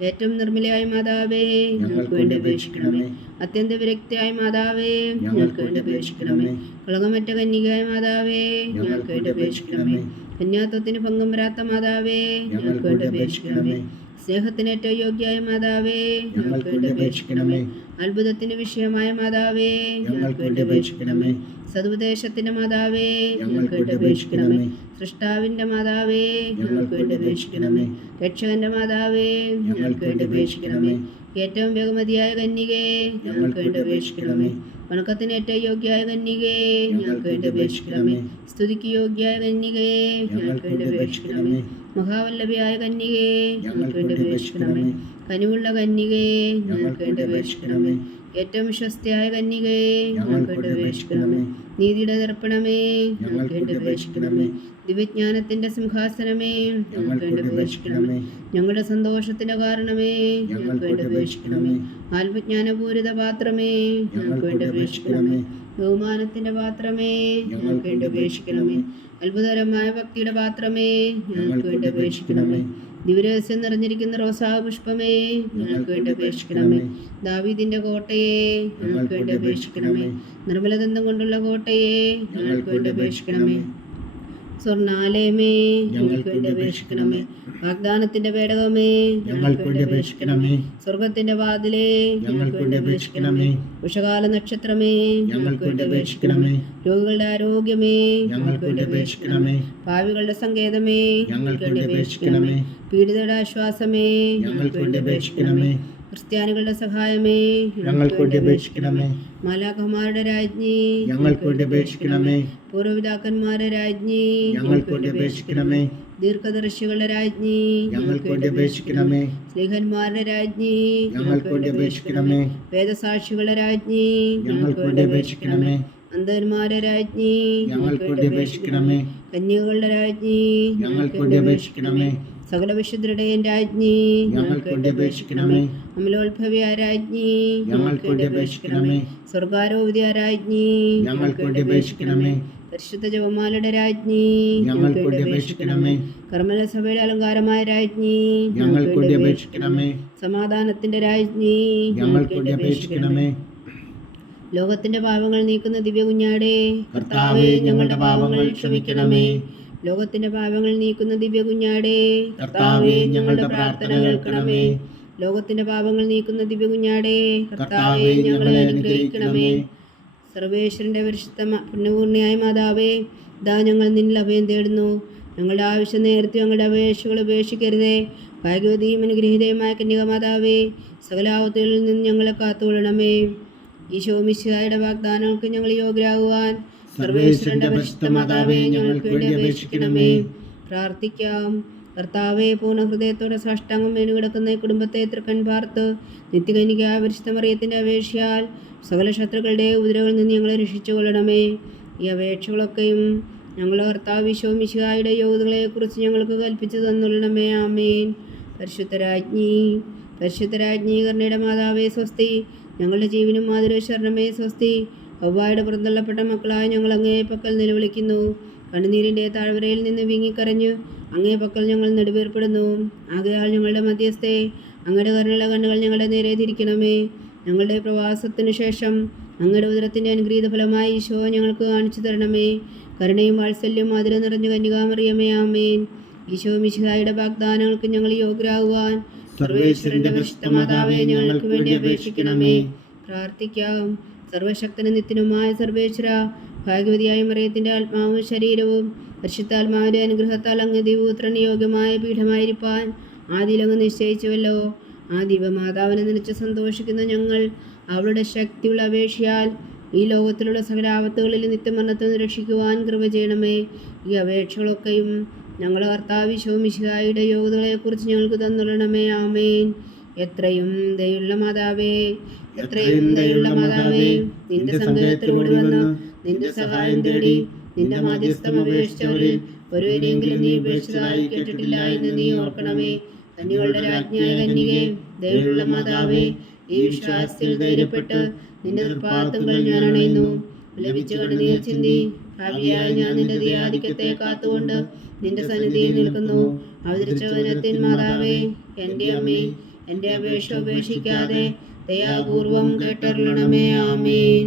ഏറ്റവും നിർമ്മലയായ മാതാവേ, ഞങ്ങൾക്ക് വേണ്ടി അപേക്ഷിക്കണമേ. അത്യന്ത വിരക്തിയായ മാതാവേ, ഞങ്ങൾക്ക് വേണ്ടി അപേക്ഷിക്കണമേ. കളങ്കമറ്റ കന്യകയായ മാതാവേ, ഞങ്ങൾക്ക് വേണ്ടി അപേക്ഷിക്കണമേ. കന്യാത്വത്തിന് ഭംഗം വരാത്ത മാതാവേ, ഞങ്ങൾക്ക് വേണ്ടി അപേക്ഷിക്കണമേ. സ്നേഹത്തിന് ഏറ്റവും യോഗ്യമായ മാതാവേ, ഞങ്ങൾക്ക് വേണ്ടി അപേക്ഷിക്കണമേ. അത്ഭുതത്തിന് വിഷയമായ മാതാവേ, ഞങ്ങൾക്ക് വേണ്ടി അപേക്ഷിക്കണമേ. സതുപദേശത്തിന്റെ മാതാവേ, ഞങ്ങൾക്ക് വേണ്ടി അപേക്ഷിക്കണമേ. സൃഷ്ടാവിന്റെ മാതാവേ, ഞങ്ങൾക്ക് വേണ്ടി അപേക്ഷിക്കണമേ. രക്ഷകന്റെ മാതാവേ, ഞങ്ങൾക്ക് വേണ്ടി അപേക്ഷിക്കണമേ. ഏറ്റവും ബഹുമതിയായ കന്യകേ, ഞങ്ങൾക്ക് വേണ്ടി അപേക്ഷിക്കണമേ. വണക്കത്തിന് ഏറ്റവും യോഗ്യയായ കന്യകേ, ഞങ്ങൾക്ക് വേണ്ടി അപേക്ഷിക്കണമേ. സ്തുതിക്ക് യോഗ്യയായ കന്യകേ, ഞങ്ങൾക്ക് വേണ്ടി അപേക്ഷിക്കണമേ. മഹാവല്ലഭയായ കന്യകേ, ഞങ്ങൾക്ക് വേണ്ടി അപേക്ഷിക്കണമേ. കനിവുള്ള കന്യകേ, ഞങ്ങൾക്ക് വേണ്ടി അപേക്ഷിക്കണമേ. ഏറ്റവും വിശ്വസ്തയായ കന്യകേ, ഞങ്ങൾക്ക് വേണ്ടി അപേക്ഷിക്കണമേ. നീതിയുടെ ദർപ്പണമേ, ഞങ്ങൾക്ക് വേണ്ടി അപേക്ഷിക്കണമേ. ദിവ്യജ്ഞാനത്തിന്റെ സിംഹാസനമേ, ഞങ്ങൾക്ക് വേണ്ടി അപേക്ഷിക്കണമേ. ഞങ്ങളുടെ സന്തോഷത്തിന്റെ കാരണമേ, ഞങ്ങൾക്ക് വേണ്ടി അപേക്ഷിക്കണമേ. ആത്മജ്ഞാനപൂരിത പാത്രമേ, ഞങ്ങൾക്ക് വേണ്ടി അപേക്ഷിക്കണമേ. ബഹുമാനത്തിന്റെ പാത്രമേ, ഞങ്ങൾക്ക് വേണ്ടി അപേക്ഷിക്കണമേ. അത്ഭുതകരമായ ഭക്തിയുടെ പാത്രമേ, ഞങ്ങൾക്ക് വേണ്ടി അപേക്ഷിക്കണമേ. ദിവരഹസ്യം നിറഞ്ഞിരിക്കുന്ന റോസാ പുഷ്പമേ, ഞങ്ങൾക്ക് വേണ്ടി അപേക്ഷിക്കണമേ. ദാവീദിന്റെ കോട്ടയെ, ഞങ്ങൾക്ക് വേണ്ടി അപേക്ഷിക്കണമേ. നിർമ്മലദന്തം കൊണ്ടുള്ള കോട്ടയെ, ഞങ്ങൾക്ക് വേണ്ടി അപേക്ഷിക്കണമേ. സ്വർണാലയമേ, ഞങ്ങൾക്ക് വേണ്ടി അപേക്ഷിക്കണമേ. വാഗ്ദാനത്തിന്റെ പേടകമേ, ഞങ്ങൾക്ക് വേണ്ടി അപേക്ഷിക്കണമേ. സ്വർഗത്തിന്റെ വാതിലേ, ഞങ്ങൾക്ക് വേണ്ടി അപേക്ഷിക്കണമേ. ഉഷകാല നക്ഷത്രമേ, ഞങ്ങൾക്ക് വേണ്ടി അപേക്ഷിക്കണമേ. രോഗികളുടെ ആരോഗ്യമേ, ഞങ്ങൾക്ക് വേണ്ടി അപേക്ഷിക്കണമേ. പാവികളുടെ സങ്കേതമേ, ഞങ്ങൾക്ക് വേണ്ടി അപേക്ഷിക്കണമേ. പീഡിതരുടെ ആശ്വാസമേ, ഞങ്ങൾക്ക് വേണ്ടി അപേക്ഷിക്കണമേ. ക്രിസ്ത്യാനികളുടെ സഹായമേ, ഞങ്ങൾക്ക് വേണ്ടി അപേക്ഷിക്കണമേ. മാലാഖമാരുടെ രാജ്ഞി, ഞങ്ങൾക്ക് വേണ്ടി അപേക്ഷിക്കണമേ. പൂർവ്വപിതാക്കന്മാരുടെ രാജ്ഞി, ഞങ്ങൾക്ക് വേണ്ടി അപേക്ഷിക്കണമേ. ദീർഘദർശികളുടെ രാജ്ഞി, ഞങ്ങൾക്ക് വേണ്ടി അപേക്ഷിക്കണമേ. സ്നേഹന്മാരുടെ രാജ്ഞി, ഞങ്ങൾക്ക് വേണ്ടി അപേക്ഷിക്കണമേ. വേദസാക്ഷികളുടെ രാജ്ഞി, ഞങ്ങൾക്ക് വേണ്ടി അപേക്ഷിക്കണമേ. അന്ധന്മാരുടെ രാജ്ഞി, ഞങ്ങൾക്ക് വേണ്ടി അപേക്ഷിക്കണമേ. കന്യകളുടെ രാജ്ഞി, ഞങ്ങൾക്ക് വേണ്ടി അപേക്ഷിക്കണമേ. സകല വിശുദ്ധരുടെയും രാജ്ഞി, ഞങ്ങൾക്ക് വേണ്ടി അപേക്ഷിക്കണമേ. അമലോത്ഭവിയ രാജ്ഞി, ഞങ്ങൾക്ക് വേണ്ടി അപേക്ഷിക്കണമേ. സ്വർഗാരോപിത രാജ്ഞി, ഞങ്ങൾക്ക് വേണ്ടി അപേക്ഷിക്കണമേ. പരിശുദ്ധ ജപമാലയുടെ രാജ്ഞി, ഞങ്ങൾക്ക് വേണ്ടി അപേക്ഷിക്കണമേ. കർമ്മല സഭയുടെ അലങ്കാരമായ രാജ്ഞി, ഞങ്ങൾക്ക് വേണ്ടി അപേക്ഷിക്കണമേ. സമാധാനത്തിന്റെ രാജ്ഞി, ഞങ്ങൾക്ക് വേണ്ടി അപേക്ഷിക്കണമേ. ലോകത്തിന്റെ പാപങ്ങൾ നീക്കുന്ന ദിവ്യ കുഞ്ഞാടേ, കർത്താവേ, ഞങ്ങളുടെ പാപങ്ങൾ ക്ഷമിക്കണമേ. ലോകത്തിന്റെ പാപങ്ങൾ നീക്കുന്ന ദിവ്യ കുഞ്ഞാടേ, കർത്താവേ, ഞങ്ങളുടെ പ്രാർത്ഥന കേൾക്കണമേ. ലോകത്തിന്റെ പാപങ്ങൾ നീക്കുന്ന ദിവ്യ കുഞ്ഞാടേ, കർത്താവേ, ഞങ്ങളെ അനുഗ്രഹിക്കണമേ. സർവേശ്വരന്റെ പരിശുദ്ധ പുണ്യപൂർണ്ണയായ മാതാവേ, ഇതാ ഞങ്ങൾ നിന്നിൽ അഭയം തേടുന്നു. ഞങ്ങളുടെ ആവശ്യം നേരത്തെ ഞങ്ങളുടെ അപേക്ഷകൾ ഉപേക്ഷിക്കരുതേ. ഭാഗ്യവതിയും അനുഗ്രഹീതയുമായ കന്യകമാതാവേ, സകലാവത്തുകളിൽ നിന്ന് ഞങ്ങളെ കാത്തുകൊള്ളണമേ. ഈശോ മിശിഹായുടെ വാഗ്ദാനങ്ങൾക്ക് ഞങ്ങൾ യോഗ്യരാകുവാൻ സർവേശ്വരന്റെ പരിശുദ്ധ മാതാവേ, ഞങ്ങൾക്ക് വേണ്ടി അപേക്ഷിക്കണമേ. പ്രാർത്ഥിക്കാം. കർത്താവെ, പൂർണ്ണ ഹൃദയത്തോടെ സാഷ്ടാംഗം വീണു കിടക്കുന്ന ഈ കുടുംബത്തെ തൃക്കൺ പാർത്ത് നിത്യകന്യക പരിശുദ്ധ മറിയത്തിന്റെ അപേക്ഷയാൽ സകല ശത്രുക്കളുടെ ഉപദ്രവങ്ങളിൽ നിന്ന് ഞങ്ങളെ രക്ഷിച്ചു കൊള്ളണമേ. ഈ അപേക്ഷകളൊക്കെയും ഞങ്ങളുടെ കർത്താവ് ഈശോ മിശിഹായുടെ യോഗ്യതകളെക്കുറിച്ച് ഞങ്ങൾക്ക് കൽപ്പിച്ചു തന്നുള്ളണമേ. ആമേൻ. പരിശുദ്ധരാജ്ഞി കരുണയുടെ മാതാവേ സ്വസ്തി. ഞങ്ങളുടെ ജീവനും മാതൃശരണമേ സ്വസ്തി. ഹവ്വായുടെ പുറന്തള്ളപ്പെട്ട മക്കളായ ഞങ്ങൾ അങ്ങേ പക്കൽ നിലവിളിക്കുന്നു. കണ്ണുനീരിൻ്റെ താഴ്വരയിൽ നിന്ന് വീങ്ങിക്കരഞ്ഞു അങ്ങേ പക്കൽ ഞങ്ങൾ നെടുവേർപ്പെടുന്നു. ആകയാൽ ഞങ്ങളുടെ മധ്യസ്ഥെ അങ്ങയുടെ കരുണയുള്ള കണ്ണുകൾ ഞങ്ങളുടെ നേരെ തിരിക്കണമേ. ഞങ്ങളുടെ പ്രവാസത്തിനു ശേഷം അങ്ങയുടെ ഉദരത്തിൻ്റെ അനുഗ്രഹീത ഫലമായി ഈശോ ഞങ്ങൾക്ക് കാണിച്ചു തരണമേ. കരുണയും വാത്സല്യവും മധുരം നിറഞ്ഞു കന്യകാമറിയമേ. ആമേൻ. ഈശോ മിശിഹായുടെ വാഗ്ദാനങ്ങൾക്ക് ഞങ്ങൾ യോഗ്യരാകുവാൻ സർവേശ്വരന്റെ പരിശുദ്ധ മാതാവേ, ഞങ്ങൾക്ക് വേണ്ടി അപേക്ഷിക്കണമേ. പ്രാർത്ഥിക്കാം. സർവശക്തനും നിത്യനുമായ സർവേശ്വര, ഭാഗ്യവതിയായ മറിയത്തിൻ്റെ ആത്മാവും ശരീരവും പരിശുദ്ധാത്മാവിൻ്റെ അനുഗ്രഹത്താൽ അങ്ങ് ദിവപുത്രന് യോഗ്യമായ പീഠമായിരിക്കാൻ ആദിയിലങ്ങ് നിശ്ചയിച്ചുവല്ലോ. ആ ദിവമാതാവിനെ നനച്ച് സന്തോഷിക്കുന്ന ഞങ്ങൾ അവളുടെ ശക്തിയുള്ള അപേക്ഷയാൽ ഈ ലോകത്തിലുള്ള സകല ആപത്തുകളിൽ നിത്യമരണത്തിൽ നിന്ന് രക്ഷിക്കുവാൻ കൃപ ചെയ്യണമേ. ഈ അപേക്ഷകളൊക്കെയും ഞങ്ങളുടെ കർത്താവ് ഈശോ മിശിഹായുടെ യോഗ്യതകളെക്കുറിച്ച് ഞങ്ങൾക്ക് തന്നുള്ളണമേ. ആമേൻ. എത്രയും ദയുള്ള മാതാവേ, നിന്റെ സങ്കേതത്തിലൂടെ വന്ന് നിന്റെ സഹായം തേടി നിന്റെ മാധ്യസ്ഥം അപേക്ഷിച്ചവരിൽ ഒരുവരെങ്കിലും നീ ഉപേക്ഷിച്ചതായി കേട്ടിട്ടില്ല എന്ന് നീ ഓർക്കണമേ. കന്യകളുടെ രാജ്ഞിയായ കന്യകേ, ദയുള്ള മാതാവേ, ഈ വിശ്വാസത്തിൽ ധൈര്യപ്പെട്ട് നിന്റെ തൃപ്പാദങ്ങൾ ഞാൻ അണയുന്നു. ലഭിച്ച കണ്ണുനീർ ചിന്തി ഭാവിയായ ഞാൻ നിന്റെ ദയാധിക്യത്തെ കാത്തുകൊണ്ട് നിന്റെ സന്നിധിയിൽ നിൽക്കുന്നു. അവതരിച്ച വനത്തിൻ മാതാവേ, എൻ്റെ അമ്മേ, എൻ്റെ അപേക്ഷ ഉപേക്ഷിക്കാതെ ദയാപൂർവം കേട്ടരുളണമേ. ആമേൻ.